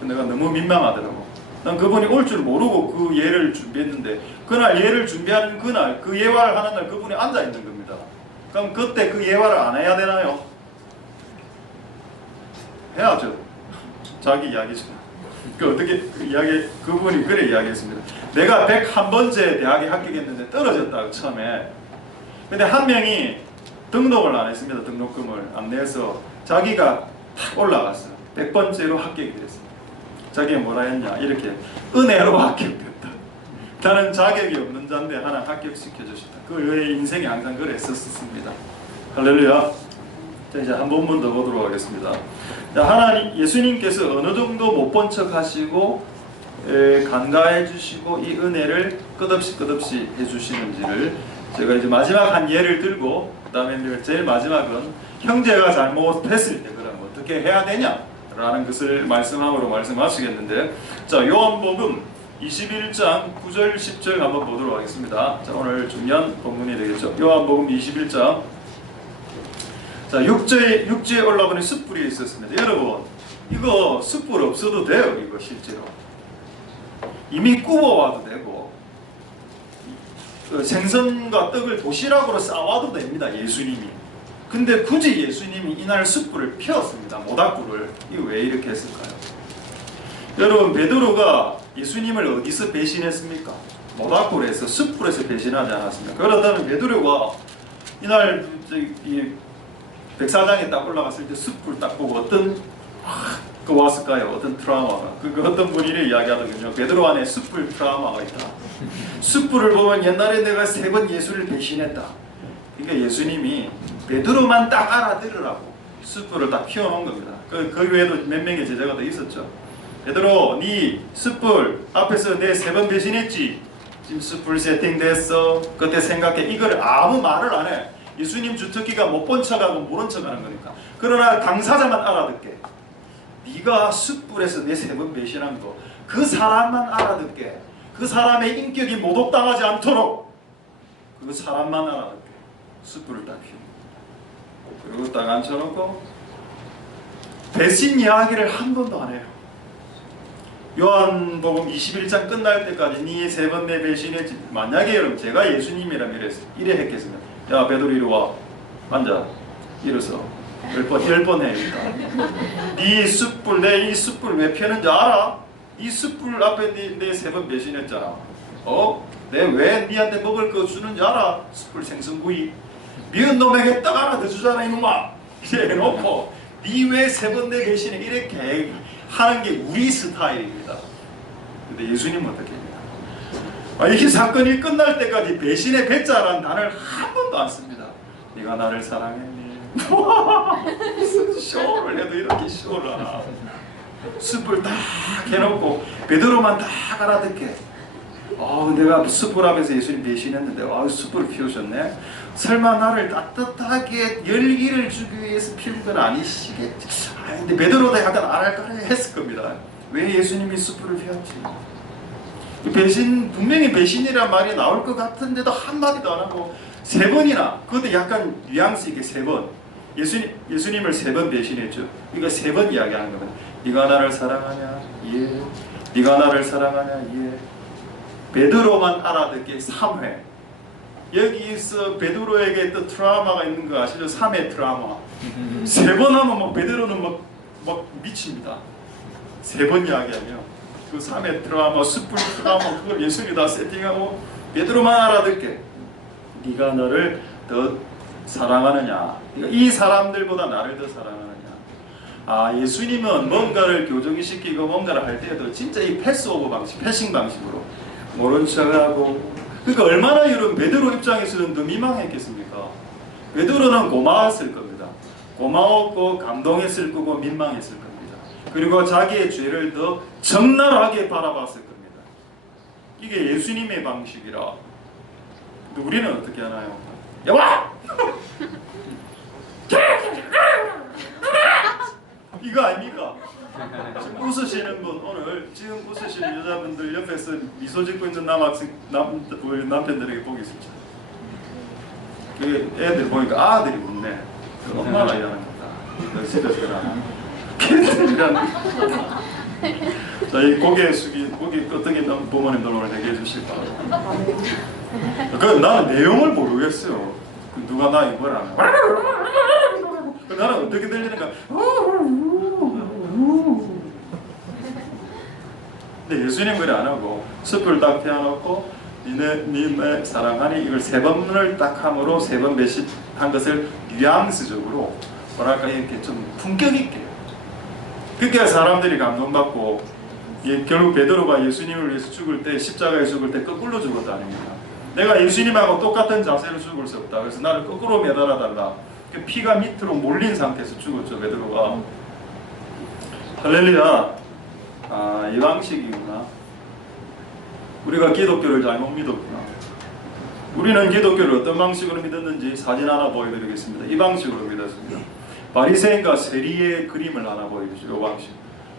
근데 내가 너무 민망하더라고. 난 그분이 올 줄 모르고 그 예를 준비했는데 그날 예를 준비하는 그날 그 예화를 하는 날 그분이 앉아 있는 겁니다. 그럼 그때 그 예화를 안 해야 되나요? 해야죠. 자기 이야기죠. 어떻게 그분이 그래 이야기했습니다. 내가 101번째 대학에 합격했는데 떨어졌다고 처음에. 근데 한 명이 등록을 안 했습니다. 등록금을 안 내서 자기가 탁 올라갔어요. 100번째로 합격이 됐습니다. 자기가 뭐라 했냐 이렇게 은혜로 합격됐다. 나는 자격이 없는 자인데 하나 합격시켜 주셨다. 그의 인생이 항상 그랬었습니다. 할렐루야. 자, 이제 한 본문 더 보도록 하겠습니다. 자, 예수님께서 어느 정도 못 본 척 하시고 간과해 주시고 이 은혜를 끝없이 해주시는지를 제가 이제 마지막 한 예를 들고 그 다음에 제일 마지막은 형제가 잘못했을 때 그럼 어떻게 해야 되냐라는 것을 말씀하시겠는데, 자, 요한복음 21장 9절 10절 한번 보도록 하겠습니다. 자, 오늘 중요한 본문이 되겠죠. 요한복음 21장. 자, 육지에 올라오는 숯불이 있었습니다. 여러분, 이거 숯불 없어도 돼요. 이거 실제로 이미 구워와도 되고 생선과 떡을 도시락으로 싸와도 됩니다. 예수님이. 근데 굳이 예수님이 이날 숯불을 피웠습니다. 모닥불을. 이거 왜 이렇게 했을까요? 여러분, 베드로가 예수님을 어디서 배신했습니까? 모닥불에서, 숯불에서 배신하지 않았습니까? 그렇다면 베드로가 이날 이 백사장에 딱 올라갔을 때 숯불 딱 보고 어떤 그 왔을까요? 어떤 트라우마가. 그 어떤 분이 이렇게 이야기하더군요. 베드로 안에 숯불 트라우마가 있다. 숯불을 보면 옛날에 내가 3번 예수를 배신했다. 그러니까 예수님이 베드로만 딱 알아들으라고 숯불을 딱 피워놓은 겁니다. 그 외에도 몇 명의 제자가 더 있었죠. 베드로, 네 숯불 앞에서 내 3번 배신했지? 지금 숯불 세팅됐어. 그때 생각해. 이걸 아무 말을 안 해. 예수님 주특기가 못 본 척하고 모른 척하는 거니까. 그러나 당사자만 알아듣게. 네가 숯불에서 내 3번 배신한 거, 그 사람만 알아듣게. 그 사람의 인격이 모독당하지 않도록 그 사람만 알아듣게. 숯불을 딱 피우고, 그리고 딱 앉혀놓고 배신 이야기를 한 번도 안 해요. 요한복음 21장 끝날 때까지 네 3번 내 배신했지. 만약에 여러분 제가 예수님이라면 이래 했겠습니다. 야 베드로 이리 와. 앉아. 일어서. 10번 해야겠다. 네 숯불, 내 이 숯불 왜 펴는지 알아? 이 숯불 앞에 내 3번 배신했잖아. 내 왜 니한테 먹을 거 주는지 알아? 숯불 생선구이. 미운 놈에게 떡 하나 더 주잖아 이놈아. 이래 해놓고 니 왜 3번 내 배신해? 이렇게 하는 게 우리 스타일입니다. 근데 예수님은 어떻게 합니까? 이렇게 사건이 끝날 때까지 배신의 배자라는 단어를 한 번도 안 씁니다. 네가 나를 사랑했니? 쇼를 해도 이렇게 쇼를 하나. 숯불 딱 해놓고 베드로만 딱 알아듣게. 내가 숯불 앞에서 예수님 배신했는데 숯불을 피우셨네. 설마 나를 따뜻하게 열기를 주기 위해서 피운 건 아니시겠지. 근데 베드로도 약간 알까라 했을 겁니다. 왜 예수님이 숯불을 피웠지? 배신, 분명히 배신이란 말이 나올 것 같은데도 한마디도 안 하고 3번이나, 그것도 약간 뉘앙스 있게 3번. 예수님을 3번 배신했죠. 이거 3번 이야기하는 겁니다. 네가 나를 사랑하냐? 예. 네가 나를 사랑하냐? 예. 베드로만 알아듣게 3회. 여기서 베드로에게 또 트라우마가 있는 거 아시죠? 3회 트라우마. 3번 하면 막 베드로는 막 미칩니다. 3번 이야기하면 그 3회 트라우마, 숯불 트라우마, 그걸 예수님이 다 세팅하고 베드로만 알아듣게. 네가 너를 더 사랑하느냐? 그러니까 이 사람들보다 나를 더 사랑하느냐? 예수님은 뭔가를 교정시키고 뭔가를 할 때에도 진짜 이 패스오버 방식, 패싱 방식으로 모른 척하고. 그러니까 얼마나 여러분 베드로 입장에서는 더 민망했겠습니까? 베드로는 고마웠을 겁니다. 고마웠고 감동했을 거고 민망했을 겁니다. 그리고 자기의 죄를 더 적나라하게 바라봤을 겁니다. 이게 예수님의 방식이라. 근데 우리는 어떻게 하나요? 야 와! 이거 아닙니까? 지금 웃으시는 분, 오늘 지금 웃으시는 여자분들 옆에서 미소 짓고 있는 남편들에게 보겠습니다. 그 애들 보니까 아들이 웃네. 그 엄마가 일하는 거다. 집에서 일하는. 걔들이란. 자, 이 고개 끄덕이는 부모님들 오늘 얘기해 주실 거예요. 나는 내용을 모르겠어요. 누가 나 이걸 하나. 나는 어떻게 들리는가. 근데 예수님 그래 안 하고 숯불 딱 피워놓고 니네 사랑하니 이걸 3번을 딱 함으로 3번 배신한 것을 뉘앙스적으로 뭐랄까 이렇게 좀 품격 있게. 그러니까 사람들이 감동받고 결국 베드로가 예수님을 위해서 죽을 때 십자가에 죽을 때 거꾸로 죽었다 아닙니까? 내가 예수님하고 똑같은 자세로 죽을 수 없다. 그래서 나를 거꾸로 매달아 달라. 그 피가 밑으로 몰린 상태에서 죽었죠 베드로가. 할렐루야. 이 방식이구나. 우리가 기독교를 잘못 믿었구나. 우리는 기독교를 어떤 방식으로 믿었는지 사진 하나 보여드리겠습니다. 이 방식으로 믿었습니다. 바리새인과 세리의 그림을 하나 보여주죠. 이 방식.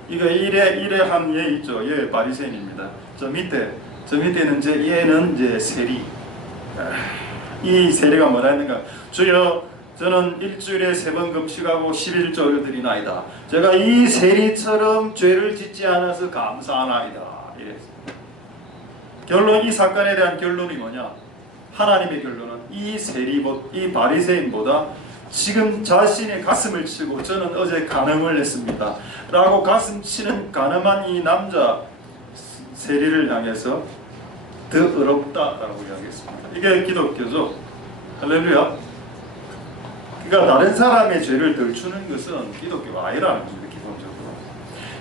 이거 이래 한 얘 있죠. 얘 바리새인입니다. 저 밑에는 얘는 이제 세리. 이 세리가 뭐라 했는가? 주여, 저는 일주일에 3번 금식하고 11조를 드리나이다. 제가 이 세리처럼 죄를 짓지 않아서 감사하나이다. 이랬습니다. 결론, 이 사건에 대한 결론이 뭐냐? 하나님의 결론은 이 바리새인보다 지금 자신의 가슴을 치고 저는 어제 간음을 했습니다 라고 가슴 치는 간음한 이 남자 세리를 향해서 더 어렵다라고 이야기했습니다. 이게 기독교죠. 할렐루야. 그러니까 다른 사람의 죄를 덜 주는 것은 기독교가 아니라는 겁니다. 기본적으로.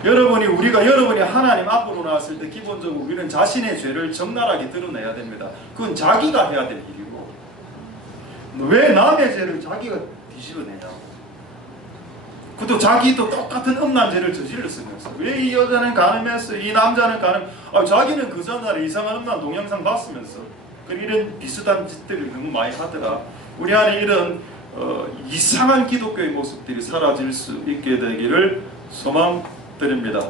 여러분이 하나님 앞으로 나왔을 때 기본적으로 우리는 자신의 죄를 적나라하게 드러내야 됩니다. 그건 자기가 해야 될 일이고, 왜 남의 죄를 자기가 뒤집어내냐고. 그것도 자기도 똑같은 음란 죄를 저질렀으면서 왜 이 여자는 가늠했어, 이 남자는 가늠, 자기는 그 전날에 이상한 음란 동영상 봤으면서 이런 비슷한 짓들을 너무 많이 하더라. 우리 안에 이런 이상한 기독교의 모습들이 사라질 수 있게 되기를 소망드립니다.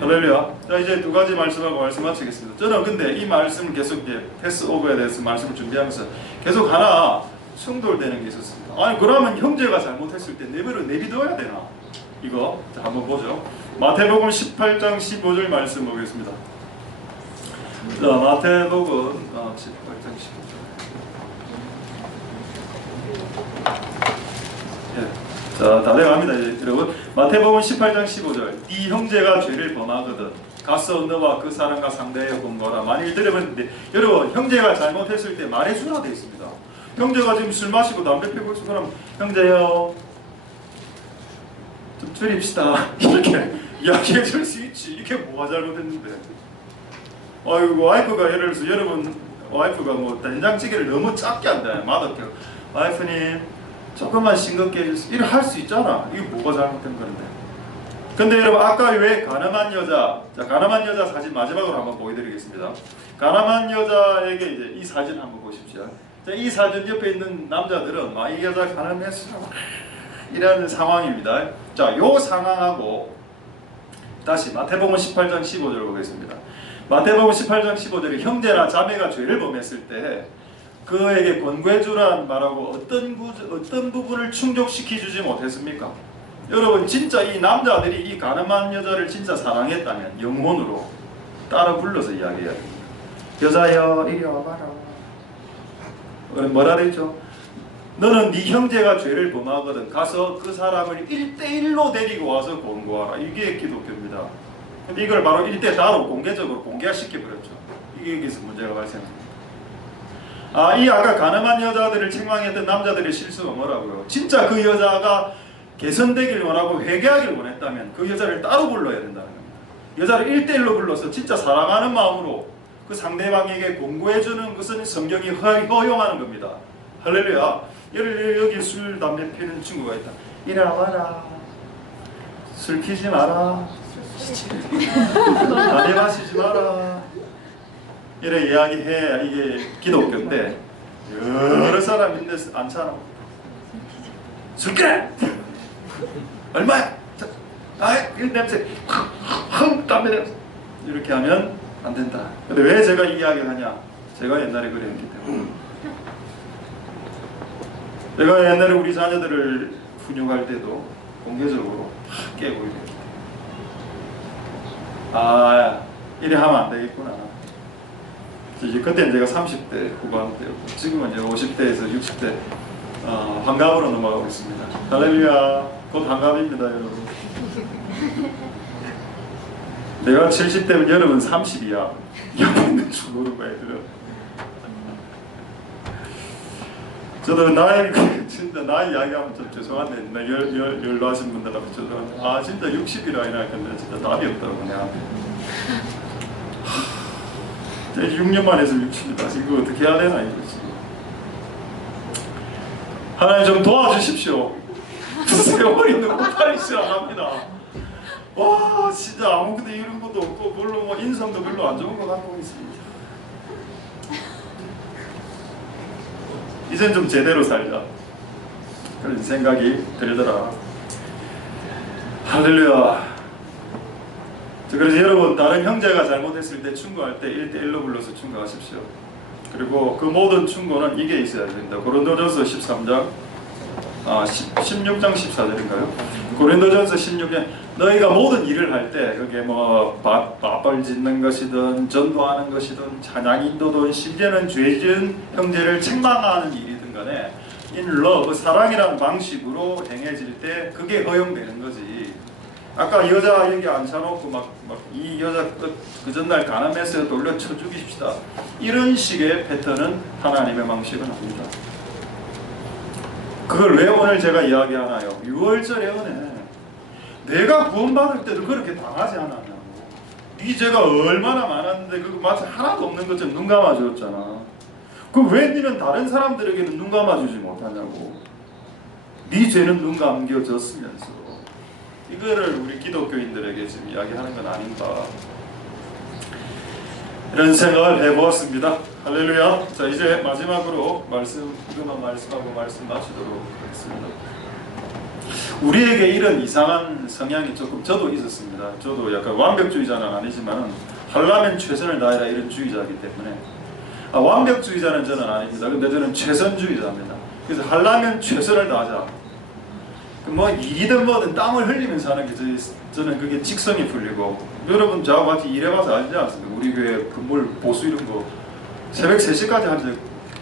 할렐루야. 자, 이제 두 가지 말씀하고 말씀 마치겠습니다. 저는 근데 이 말씀을 계속 패스오버에 대해서 말씀을 준비하면서 계속 하나 충돌되는 게 있었습니다. 아니 그러면 형제가 잘못했을 때 내비둬야 되나? 이거 자, 한번 보죠. 마태복음 18장 15절 말씀 보겠습니다. 자, 마태복음 18장 15절. 예. 자, 다 돼갑니다. 이제 여러분. 마태복음 18장 15절. 네 형제가 죄를 범하거든 가서 너와 그 사람과 상대하여 공거라. 만일 들어봤는데 여러분, 형제가 잘못했을 때 말해주라 되어 있습니다. 형제가 지금 술 마시고 담배 피우고 있어. 그럼 형제요 좀 줄입시다. 이렇게 이야기해 줄 수 있지. 이게 뭐가 잘못했는데. 아이고, 와이프가 예를 들어서 여러분 와이프가 뭐 된장찌개를 너무 작게 한다. 맛없게. 와이프님 조금만 싱겁게 해주세요. 이렇게 할 수 있잖아. 이게 뭐가 잘못된 건데. 근데 여러분 아까 왜 가늠한 여자, 자, 가늠한 여자 사진 마지막으로 한번 보여드리겠습니다. 가늠한 여자에게 이제 이 사진 한번 보십시오. 자, 이 사진 옆에 있는 남자들은 이 여자 가늠했어 이라는 상황입니다. 자, 요 상황하고 다시 마태복음 18장 15절 보겠습니다. 마태복음 18장 15절에 형제나 자매가 죄를 범했을 때 그에게 권고해주라는 말하고 어떤 부분을 충족시켜 주지 못했습니까? 여러분 진짜 이 남자들이 이 가늠한 여자를 진짜 사랑했다면 영혼으로 따라 불러서 이야기해야 됩니다. 여자여 이리 와봐라. 뭐라 그랬죠? 너는 네 형제가 죄를 범하거든 가서 그 사람을 1대1로 데리고 와서 권고하라. 이게 기독교입니다. 근데 이걸 바로 1대4로 공개적으로 공개시켜버렸죠. 이게 여기서 문제가 발생합니다. 이 아까 가늠한 여자들을 책망했던 남자들의 실수가 뭐라고요? 진짜 그 여자가 개선되길 원하고 회개하길 원했다면 그 여자를 따로 불러야 된다는 겁니다. 여자를 1대1로 불러서 진짜 사랑하는 마음으로 그 상대방에게 공고해주는 것은 성경이 허용하는 겁니다. 할렐루야. 여기 술, 담배 피는 친구가 있다. 이리 와봐라. 술 피지 마라. 담배 마시지 마라. 이래 이야기해야 이게 기독교인데 여러 사람 있는데 않잖아. 술 깨! 얼마야? 이 냄새 담배 냄새 이렇게 하면 안 된다. 근데 왜 제가 이 이야기를 하냐? 제가 옛날에 그랬기 때문에. 제가 옛날에 우리 자녀들을 훈육할 때도 공개적으로 깨고 이래 하면 안 되겠구나. 이제 그때는 제가 30대 후반 때였고 지금은 이제 50대에서 60대 환갑으로 넘어가고 있습니다. 할렐루야. 곧 환갑입니다, 여러분. 내가 70대면 여러분 30이야. 여러분 죽어는 거야, 애들은. 저도 진짜 나이 이야기하면 좀 죄송한데 열로 하신 분들한테 죄송한데 진짜 60이라 이나 근데 진짜 답이 없더라고 내 앞에. 6년만 해서 60이다. 이거 어떻게 해야 되나 이거지. 하나님 좀 도와주십시오. 세월이 너무 빨리 지나갑니다. 와 진짜 아무것도 이런 것도 없고 별로 뭐 인성도 별로 안 좋은 것 같고 있습니다. 이젠 좀 제대로 살자 그런 생각이 들더라. 할렐루야. 그래서 여러분 다른 형제가 잘못했을 때 충고할 때 1대1로 불러서 충고하십시오. 그리고 그 모든 충고는 이게 있어야 됩니다. 고린도전서 13장 16장 14절인가요? 고린도전서 16장 너희가 모든 일을 할 때 그게 뭐 밥을 짓는 것이든 전도하는 것이든 찬양 인도든 심지어는 죄 지은 형제를 책망하는 일이든 간에 in love 사랑이라는 방식으로 행해질 때 그게 허용되는 거지. 아까 여자 여기 앉혀놓고 막 이 여자 그 전날 가늠해서 돌려쳐 죽이십시다. 이런 식의 패턴은 하나님의 방식은 아닙니다. 그걸 왜 오늘 제가 이야기하나요? 6월절의 은혜. 내가 구원받을 때도 그렇게 당하지 않았냐고. 네 죄가 얼마나 많았는데 그거 마치 하나도 없는 것처럼 눈 감아주었잖아. 그 왜 너는 다른 사람들에게는 눈 감아주지 못하냐고. 네 죄는 눈 감겨졌으면서. 이거를 우리 기독교인들에게 지금 이야기하는 건 아닌가, 이런 생각을 해보았습니다. 할렐루야. 자, 이제 마지막으로 이것만 말씀하고 말씀 마치도록 하겠습니다. 우리에게 이런 이상한 성향이 조금 저도 있었습니다. 저도 약간 완벽주의자는 아니지만 하려면 최선을 다해라 이런 주의자이기 때문에, 완벽주의자는 저는 아닙니다. 근데 저는 최선주의자입니다. 그래서 하려면 최선을 다하자. 뭐 일이든 뭐든 땀을 흘리면서 하는 게 저는 그게 직성이 풀리고, 여러분 저와 같이 일해봐서 알지 않습니까? 우리 교회 건물 보수 이런 거 새벽 3시까지 한 적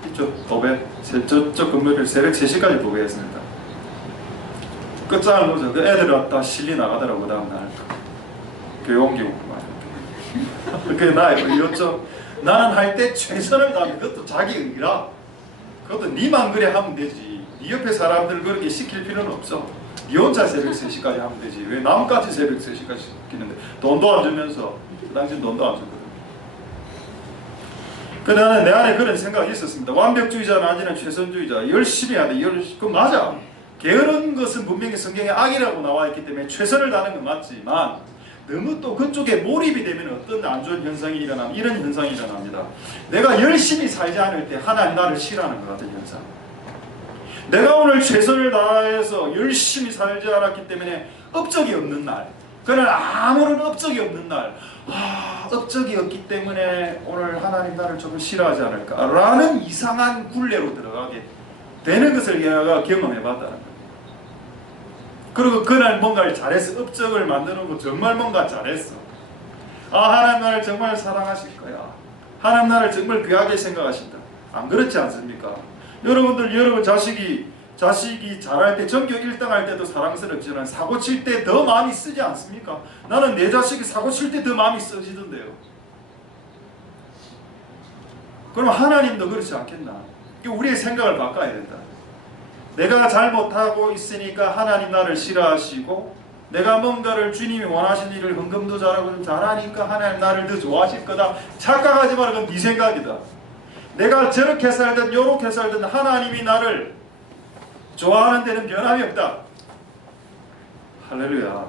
있죠. 도배. 저쪽 건물을 새벽 3시까지 도배했습니다. 끝장을 놓자. 그 애들 왔다 실리 나가더라고. 다음날 교회 옮기고 그게 나의 의였죠. 나는 할 때 최선을 다하면 그것도 자기 의라. 그것도 니만 그래 하면 되지. 네 옆에 사람들 그렇게 시킬 필요는 없어. 네 혼자 새벽 3시까지 하면 되지. 왜 남까지 새벽 3시까지 시키는데 돈도 안 주면서. 그 당시 돈도 안 줬거든. 그 나는 내 안에 그런 생각이 있었습니다. 완벽주의자는 아니라 최선주의자. 열심히 해야 돼. 그 맞아. 게으른 것은 분명히 성경에 악이라고 나와 있기 때문에 최선을 다하는 건 맞지만, 너무 또 그쪽에 몰입이 되면 어떤 안 좋은 현상이 일어나면 이런 현상이 일어납니다. 내가 열심히 살지 않을 때 하나님 나를 싫어하는 것 같은 현상. 내가 오늘 최선을 다해서 열심히 살지 않았기 때문에 업적이 없는 날, 그날 아무런 업적이 없는 날, 업적이 없기 때문에 오늘 하나님 나를 조금 싫어하지 않을까라는 이상한 굴레로 들어가게 되는 것을 내가 경험해봤다는 거예요. 그리고 그날 뭔가를 잘했어. 업적을 만드는 거 정말 뭔가 잘했어. 하나님 나를 정말 사랑하실 거야. 하나님 나를 정말 귀하게 생각하신다. 안 그렇지 않습니까? 여러분 자식이 잘할 때, 전교 1등 할 때도 사랑스럽지만 사고 칠 때 더 마음이 쓰지 않습니까? 나는 내 자식이 사고 칠 때 더 마음이 쓰지던데요. 그럼 하나님도 그렇지 않겠나? 우리의 생각을 바꿔야 된다. 내가 잘못하고 있으니까 하나님 나를 싫어하시고, 내가 뭔가를 주님이 원하시는 일을 헌금도 잘하고 좀 잘하니까 하나님 나를 더 좋아하실 거다. 착각하지 말고 그건 네 생각이다. 내가 저렇게 살든 요렇게 살든 하나님이 나를 좋아하는 데는 변함이 없다. 할렐루야.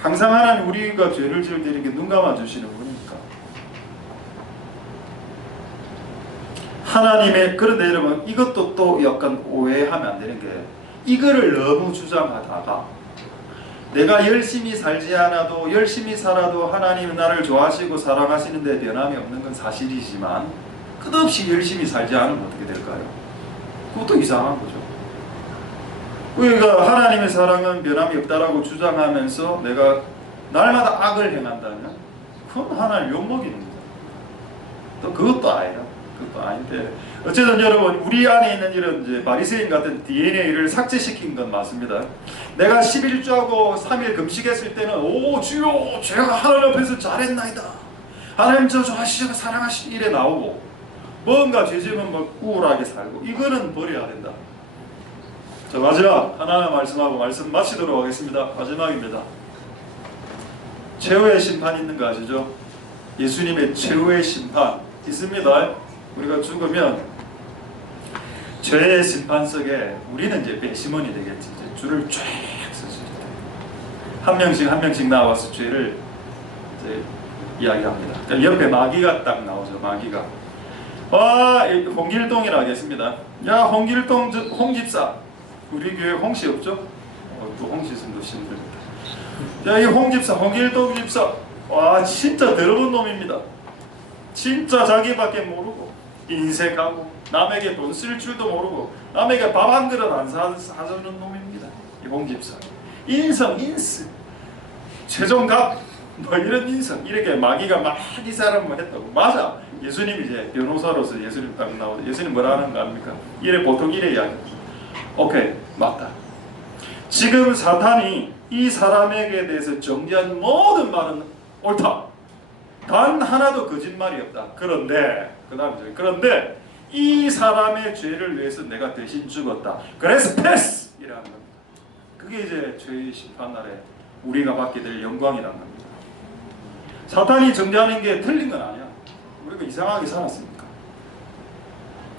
항상 하나님 우리가 죄를 지을 때 이렇게 눈 감아주시는 분이니까. 하나님의, 그런데 여러분 이것도 또 약간 오해하면 안 되는 게, 이거를 너무 주장하다가 내가 열심히 살지 않아도 열심히 살아도 하나님은 나를 좋아하시고 사랑하시는데 변함이 없는 건 사실이지만, 끝없이 열심히 살지 않으면 어떻게 될까요? 그것도 이상한 거죠. 우리가 하나님의 사랑은 변함이 없다라고 주장하면서 내가 날마다 악을 행한다면 그건 하나님 욕먹이는 거죠. 또 그것도 아니라, 그것도 아닌데, 어쨌든 여러분 우리 안에 있는 이런 이제 바리새인 같은 DNA를 삭제시킨 건 맞습니다. 내가 11주하고 3일 금식했을 때는 오 주여 제가 하나님 앞에서 잘했나이다. 하나님 저 좋아하시고 사랑하시고 이래 나오고, 뭔가 죄지으면 막 우울하게 살고, 이거는 버려야 된다. 자, 마지막 하나하나 말씀하고 말씀 마치도록 하겠습니다. 마지막입니다. 최후의 심판 있는 거 아시죠? 예수님의 최후의 심판 있습니다. 우리가 죽으면 죄의 심판석에 우리는 이제 배심원이 되겠지. 이제 줄을 쫙 서서 한 명씩 나와서 죄를 이제 이야기합니다. 그러니까 옆에 마귀가 딱 나오죠. 마귀가 홍길동이라 하겠습니다. 야 홍길동 홍집사, 우리 교회 홍씨 없죠? 또 홍씨 선도 힘들다. 야 이 홍집사, 홍길동 집사, 와 진짜 더러운 놈입니다. 진짜 자기밖에 모르고 인색하고 남에게 돈 쓸 줄도 모르고 남에게 밥 한 그릇 안 사주는 놈입니다. 이 홍집사 인성 인스 최종갑 뭐 이런 인성, 이렇게 마귀가 막 이 사람만 했다고. 맞아. 예수님이 이제 변호사로서 예수님 딱 나오죠. 예수님 뭐라 하는 거 아닙니까? 이래 보통 이래 이야기. 오케이 맞다. 지금 사탄이 이 사람에게 대해서 정죄한 모든 말은 옳다. 단 하나도 거짓말이 없다. 그런데 그런데 이 사람의 죄를 위해서 내가 대신 죽었다. 그래서 패스! 이라는 겁니다. 그게 이제 죄의 심판날에 우리가 받게 될 영광이라는 겁니다. 사탄이 정죄하는 게 틀린 건 아니야. 우리가 이상하게 살았으니까.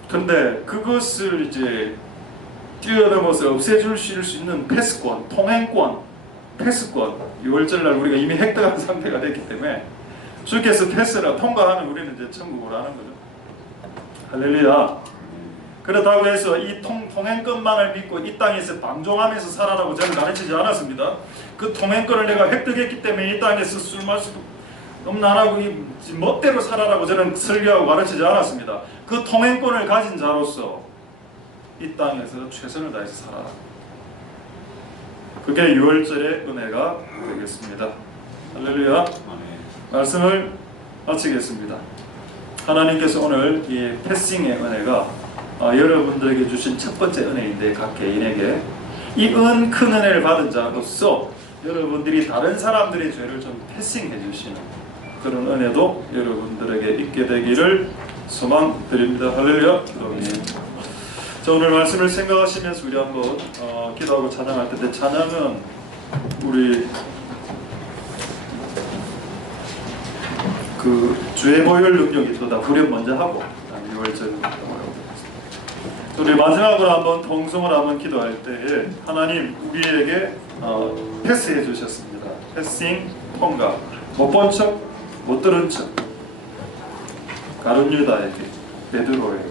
근데 그것을 이제 뛰어넘어서 없애줄 수 있는 패스권, 통행권, 패스권, 6월절날 우리가 이미 획득한 상태가 됐기 때문에 주께서 패스라 통과하면 우리는 이제 천국으로 하는 거죠. 할렐루야. 그렇다고 해서 이 통행권만을 믿고 이 땅에서 방종하면서 살아라고 저는 가르치지 않았습니다. 그 통행권을 내가 획득했기 때문에 이 땅에서 술 마시고 너무 안 하고 이 멋대로 살아라고 저는 설교하고 가르치지 않았습니다. 그 통행권을 가진 자로서 이 땅에서 최선을 다해서 살아라. 그게 6월절의 은혜가 되겠습니다. 할렐루야. 말씀을 마치겠습니다. 하나님께서 오늘 이 패싱의 은혜가 여러분들에게 주신 첫 번째 은혜인데 각 개인에게 이 큰 은혜를 받은 자로서 여러분들이 다른 사람들의 죄를 좀 패싱해 주시는 그런 은혜도 여러분들에게 있게 되기를 소망드립니다. 할렐루야. 자, 오늘 말씀을 생각하시면서 우리 한번 기도하고 찬양할 텐데, 찬양은 우리 그 주의 보혈 능력이 또다 후렴 먼저 하고 6월절 우리 마지막으로 한번 통성을 한번 기도할 때에 하나님 우리에게 패스해 주셨습니다. 패싱, 통과, 못 본 척, 못 들은 척. 가룟 유다에게, 베드로에게.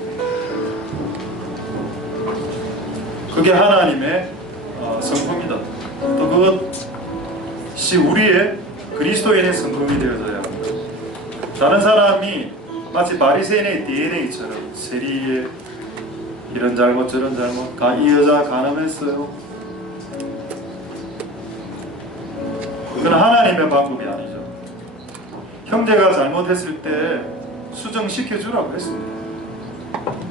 그게 하나님의 성품이다. 또 그것이 우리의 그리스도인의 성품이 되어져야 합니다. 다른 사람이 마치 바리새인의 DNA처럼 세리의 이런 잘못 저런 잘못, 이 여자 간음했어요. 그건 하나님의 방법이 아니죠. 형제가 잘못했을 때 수정시켜주라고 했습니다.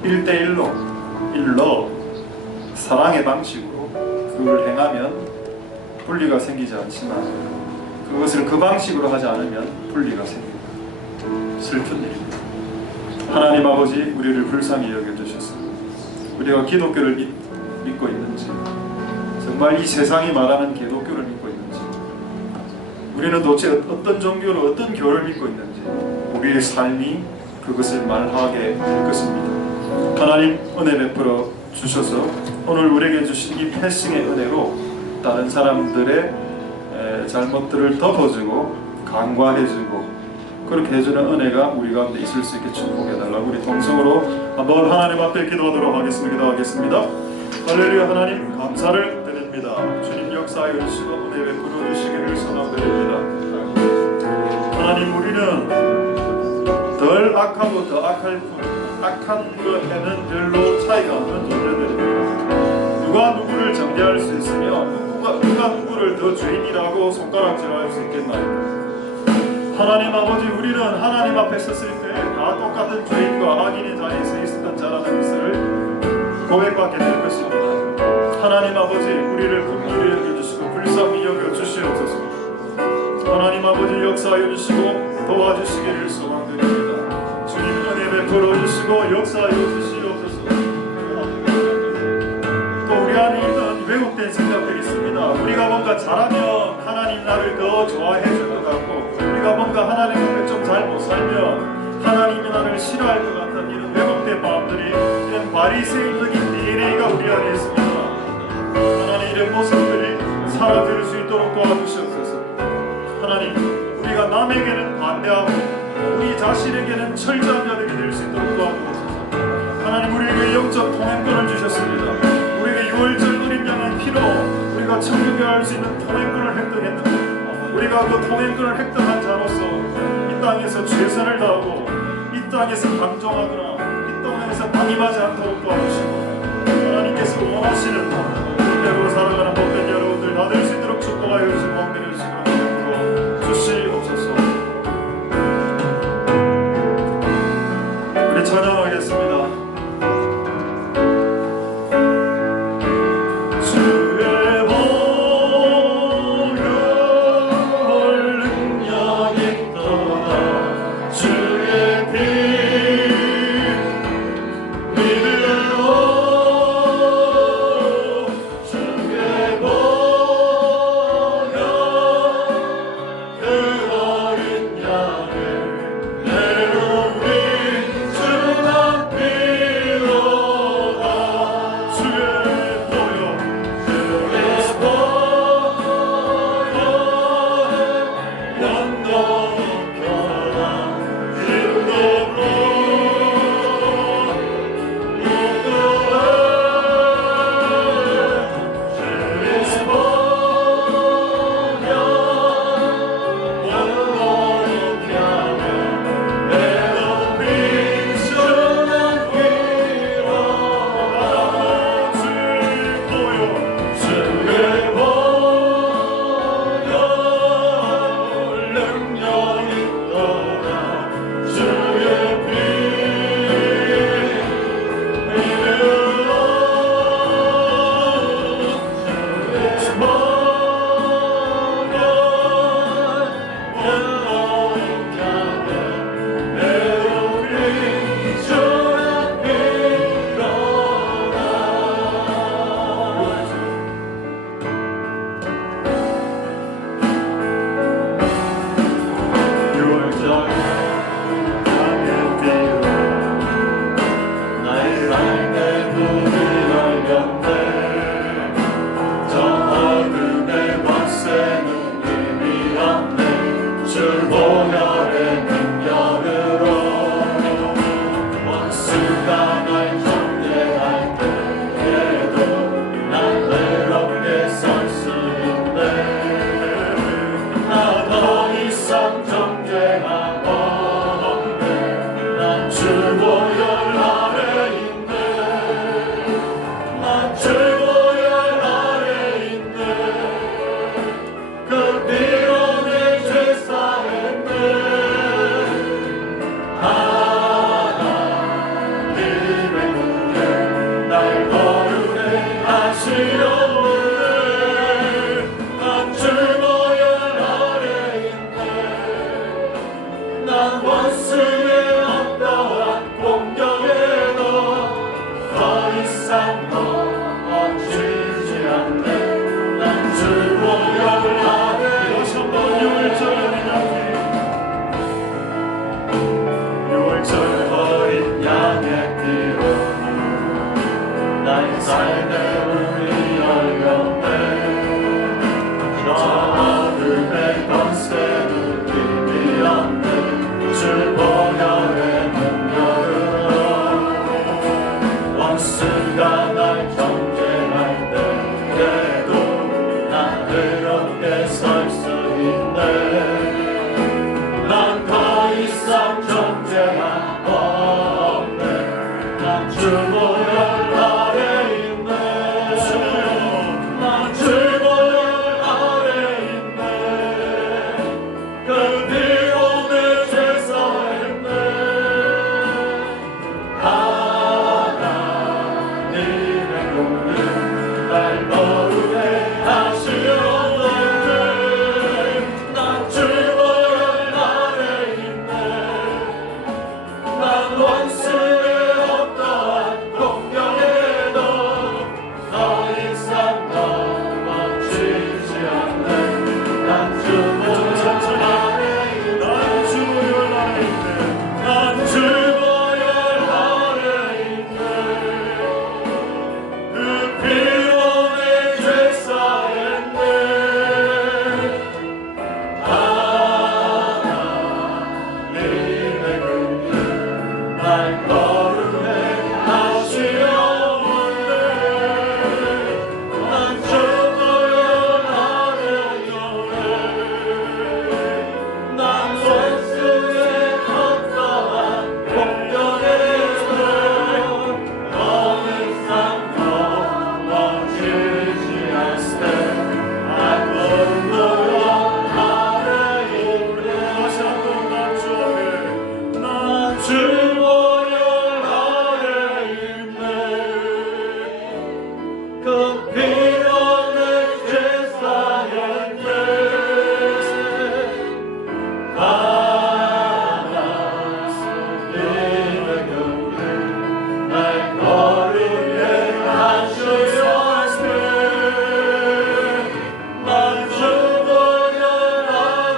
1대1로 사랑의 방식으로 그걸 행하면 분리가 생기지 않지만 그것을 그 방식으로 하지 않으면 분리가 생깁니다. 슬픈 일입니다. 하나님 아버지 우리를 불쌍히 여겨주셔서 우리가 기독교를 믿고 있는지, 정말 이 세상이 말하는 기독교를 믿고 있는지, 우리는 도대체 어떤 종교를, 어떤 교를 믿고 있는지 우리의 삶이 그것을 말하게 될 것입니다. 하나님 은혜 베풀어 주셔서 오늘 우리에게 주신 이 패싱의 은혜로 다른 사람들의 잘못들을 덮어주고 간과해주고 그렇게 해주는 은혜가 우리 가운데 있을 수 있게 축복해달라고 우리 동성으로 한번 하나님 앞에 기도하도록 하겠습니다. 기도하겠습니다. 할렐루야. 하나님 감사를 드립니다. 주님 역사하여 주시고 은혜 베풀어 주시기를 소망드립니다. 하나님 우리는 덜 악하고 더 악할 뿐 악한 것에는 별로 차이가 없는 존재들입니다. 누가 누구를 정죄할 수 있으며 누가 누구를 더 죄인이라고 손가락질할 수 있겠나요? 하나님 아버지 우리는 하나님 앞에 섰을 때 다 똑같은 죄인과 악인의 자리에 서 있었던 자라는 것을 고백받게 될 것입니다. 하나님 아버지 우리를 긍휼히 여겨주시고 불쌍히 여겨주시옵소서. 하나님 아버지 역사하여 주시고 도와주시기를 소망드립니다. 주님 은혜 베풀어 주시고 역사하여 주시옵소서. 또 우리 안에 있는 왜곡된 생각들이 있습니다. 우리가 뭔가 잘하면 하나님 나를 더 좋아해 줄 것 같고 우리가 뭔가 하나님 앞에 좀 잘 못 살면 하나님이 나를 싫어할 것 같은 이런 왜곡된 마음들이, 이런 바리새인적인 DNA가 우리 안에 있습니다. 하나님 이런 모습들이 사라질 수 있도록 도와주시옵소서. 하나님 우리가 남에게는 반대하고 우리 자신에게는 철저한 자들이 될 수 있도록 도와주옵소서. 하나님 우리에게 영적 통행권을 주셨습니다. 우리에게 6월절 어린 양의 피로 우리가 천국에 갈 수 있는 통행권을 획득했는데 우리가 그 통행권을 획득한 자로서 이 땅에서 최선을 다하고 이 땅에서 방종하거나 이 땅에서 방임하지 않도록 도와주시고 하나님께서 원하시는 그대로 살아가는 법된 여러분들 다 될 수 있도록 축복하여 주시고 멍들여 주시고 주시옵소서. 우리 찬양하겠습니다. 이상 넘어지지 않네. 난 주보혈하네. 다시 한번 6월절 어린 양의 피로 나의 삶에 우리 열렸네. 저 어둠의 권세는 힘이 없네. 주 보혈의 능력으로 원수가 날 경계할 때에도 난 의롭게 설 수 있네. 난 더 이상 존재가 없네. 난 주 보혈 아래 있네. 난 주 보혈 아래 있네. 그 피로 내 죄 사했네. 하나님의 공은 날 거룩해 하시었네. 난 주 보혈 아래 있네. 난 원수의 어떠한 공격에도 더 이상 넘어지지 않네. 난 주 보혈 아래 있네. 난 주 보혈 아래 있네. 난 주 보혈 아래 있네. 그 피로 내 죄 사했네. 하나님의 긍휼 날 거룩해 하시었네. 난 주 보혈 아래 있네. 난 원수의 어떠한 공격에도 더 이상 넘어지지 않세. 난 보혈 아래 있네. 다시 한번 난 주 앞에 난 주 보혈 아래 있네. 그 피로 내 죄 사했네. 하나님의 긍휼 날 거룩해 하시었네. 난 주 보혈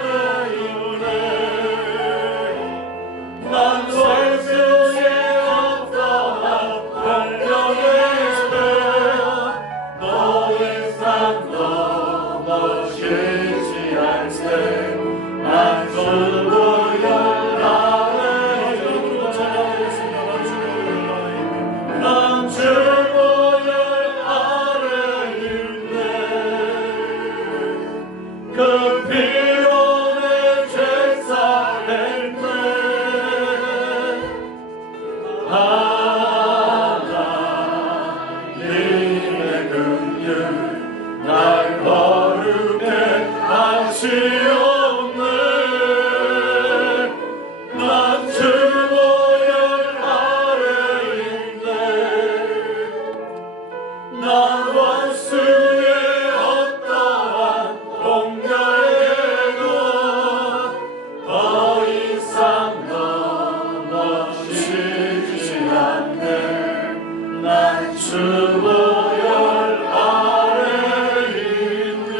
아래 있네. 난 원수의 어떠한 공격에도 더 이상 넘어지지 않세. 난 주 보혈 아래 있네. 난 주 보혈 아래 있네. 그 피로 내 죄 사했네. 하나님의 긍휼 날 거룩해 하시었네. 난 주 보혈 아래 있네. 난 원수의 어떠한 공격에도 더 이상 넘어지지 않네. 난 주 보혈 아래 있네.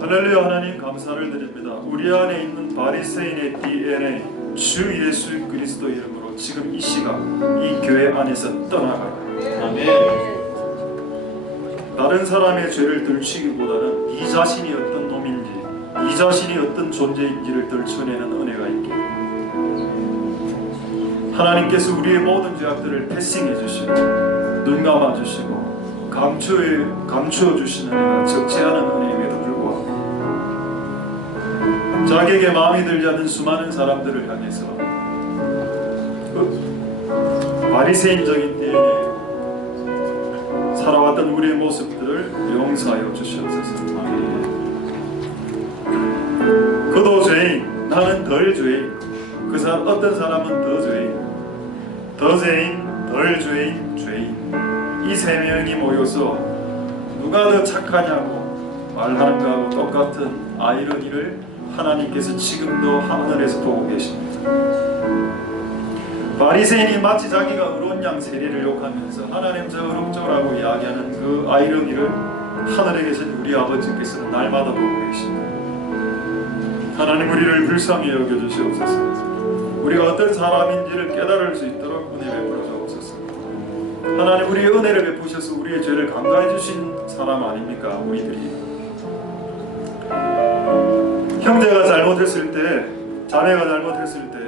할렐루야. 하나님 감사를 드립니다. 우리 안에 있는 바리새인의 DNA 주 예수 그리스도 이름으로 지금 이 시각 이 교회 안에서 떠나가요. 아멘. 다른 사람의 죄를 들추기보다는 이 자신이 어떤 놈인지, 이 자신이 어떤 존재인지를 들춰내는 은혜가 있게 하나님께서 우리의 모든 죄악들을 패싱해 주시고 눈 감아 주시고 감추어 주시는 은혜가 적지 않은 은혜임에도 불구하고 자기에게 마음에 들지 않는 수많은 사람들을 향해서 바리새인적인 DNA 살아왔던 우리의 모습들을 용서하여 주시옵소서. 그도 죄인, 나는 덜 죄인, 그 사람 어떤 사람은 더 죄인, 더 죄인, 덜 죄인, 죄인, 이 세 명이 모여서 누가 더 착하냐고 말하는 것하고 똑같은 아이러니를 하나님께서 지금도 하늘에서 보고 계십니다. 바리새인이 마치 자기가 의로운 양 세리를 욕하면서 하나님 저 의롭죠라고 이야기하는 그 아이러니를 하늘에 계신 우리 아버지께서는 날마다 보고 계십니다. 하나님 우리를 불쌍히 여겨주시옵소서. 우리가 어떤 사람인지를 깨달을 수 있도록 은혜 베풀어 주옵소서. 하나님 우리의 은혜를 베푸셔서 우리의 죄를 감가해 주신 사람 아닙니까? 우리들이 형제가 잘못했을 때, 자매가 잘못했을 때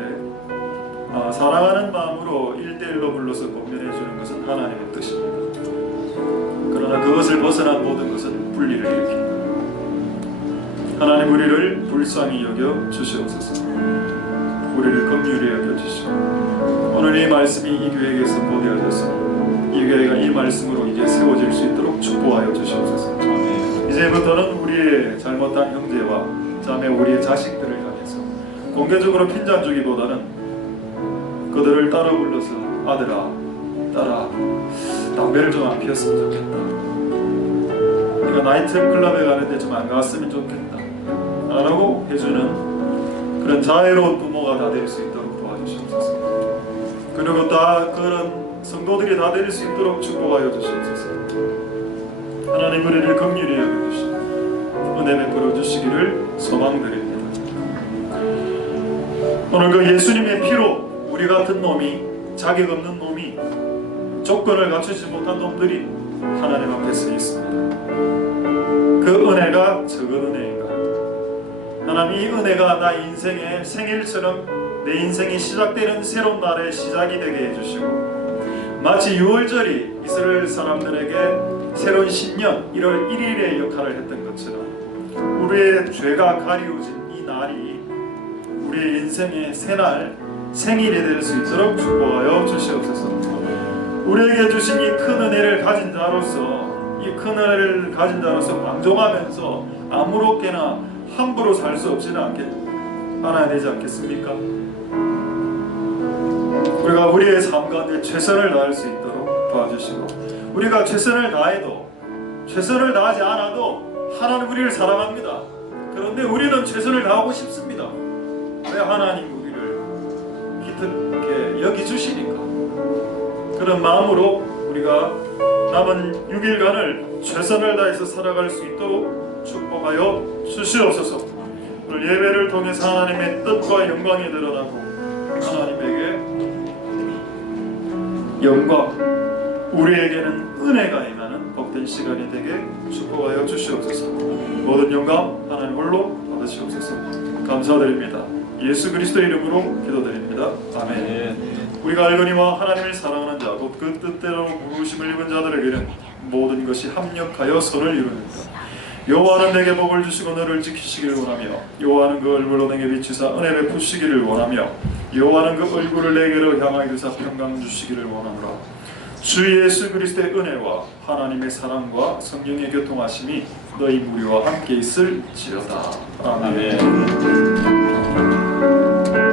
사랑하는 마음으로 1대1로 불러서 권면해 주는 것은 하나님의 뜻입니다. 그러나 그것을 벗어난 모든 것은 분리를 일으킵니다. 하나님 우리를 불쌍히 여겨 주시옵소서. 우리를 긍휼히 여겨 주시고 오늘 이 말씀이 이 교회에게서 보내어져서 이 교회가 이 말씀으로 이제 세워질 수 있도록 축복하여 주시옵소서. 이제부터는 우리의 잘못한 형제와 자매, 우리의 자식들을 향해서 공개적으로 핀잔 주기보다는 그들을 따로 불러서 아들아, 딸아, 담배를 좀 안 피웠으면 좋겠다. 네가 나이트클럽에 가는데 좀 안 갔으면 좋겠다 라고 해주는 그런 자애로운 부모가 다 될 수 있도록 도와주시옵소서. 그리고 다 그런 성도들이 다 될 수 있도록 축복하여 주시옵소서. 하나님 우리를 긍휼히 여겨주시고 은혜 베풀어 주시기를 소망드립니다. 오늘 그 예수님의 피로 우리 같은 놈이, 자격 없는 놈이, 조건을 갖추지 못한 놈들이 하나님 앞에 서 있습니다. 그 은혜가 적은 은혜인가? 하나님 이 은혜가 나 인생의 생일처럼 내 인생이 시작되는 새로운 날의 시작이 되게 해주시고 마치 6월절이 이스라엘 사람들에게 새로운 신년 1월 1일의 역할을 했던 것처럼 우리의 죄가 가리워진 이 날이 우리의 인생의 새날 생일이 될 수 있도록 축복하여 주시옵소서. 우리에게 주신 이 큰 은혜를 가진 자로서 방종하면서 아무렇게나 함부로 살 수 없지는 않아야 되지 않겠습니까? 우리가 우리의 삶 가운데 최선을 다할 수 있도록 도와주시고 우리가 최선을 다하지 않아도 하나님 우리를 사랑합니다. 그런데 우리는 최선을 다하고 싶습니다. 왜? 하나님 우리를 기특하게 여기주시니까. 그런 마음으로 우리가 남은 6일간을 최선을 다해서 살아갈 수 있도록 축복하여 주시옵소서. 오늘 예배를 통해서 하나님의 뜻과 영광이 드러나고 하나님에게 영광, 우리에게는 은혜가 임하는 복된 시간이 되게 축복하여 주시옵소서. 모든 영광 하나님 홀로 받으시옵소서. 감사드립니다. 예수 그리스도의 이름으로 기도드립니다. 아멘. 우리가 알거니와 하나님을 사랑하는 자 곧 그 뜻대로 부르심을 입은 자들에게는 모든 것이 합력하여 선을 이루는다. 여호와는 내게 복을 주시고 너를 지키시기를 원하며 여호와는 그 얼굴로 내게 비추사 은혜 베푸시기를 원하며 여호와는 그 얼굴을 내게로 향하여 두사 평강 주시기를 원하노라. 주 예수 그리스도의 은혜와 하나님의 사랑과 성령의 교통하심이 너희 무리와 함께 있을지어다. 아멘.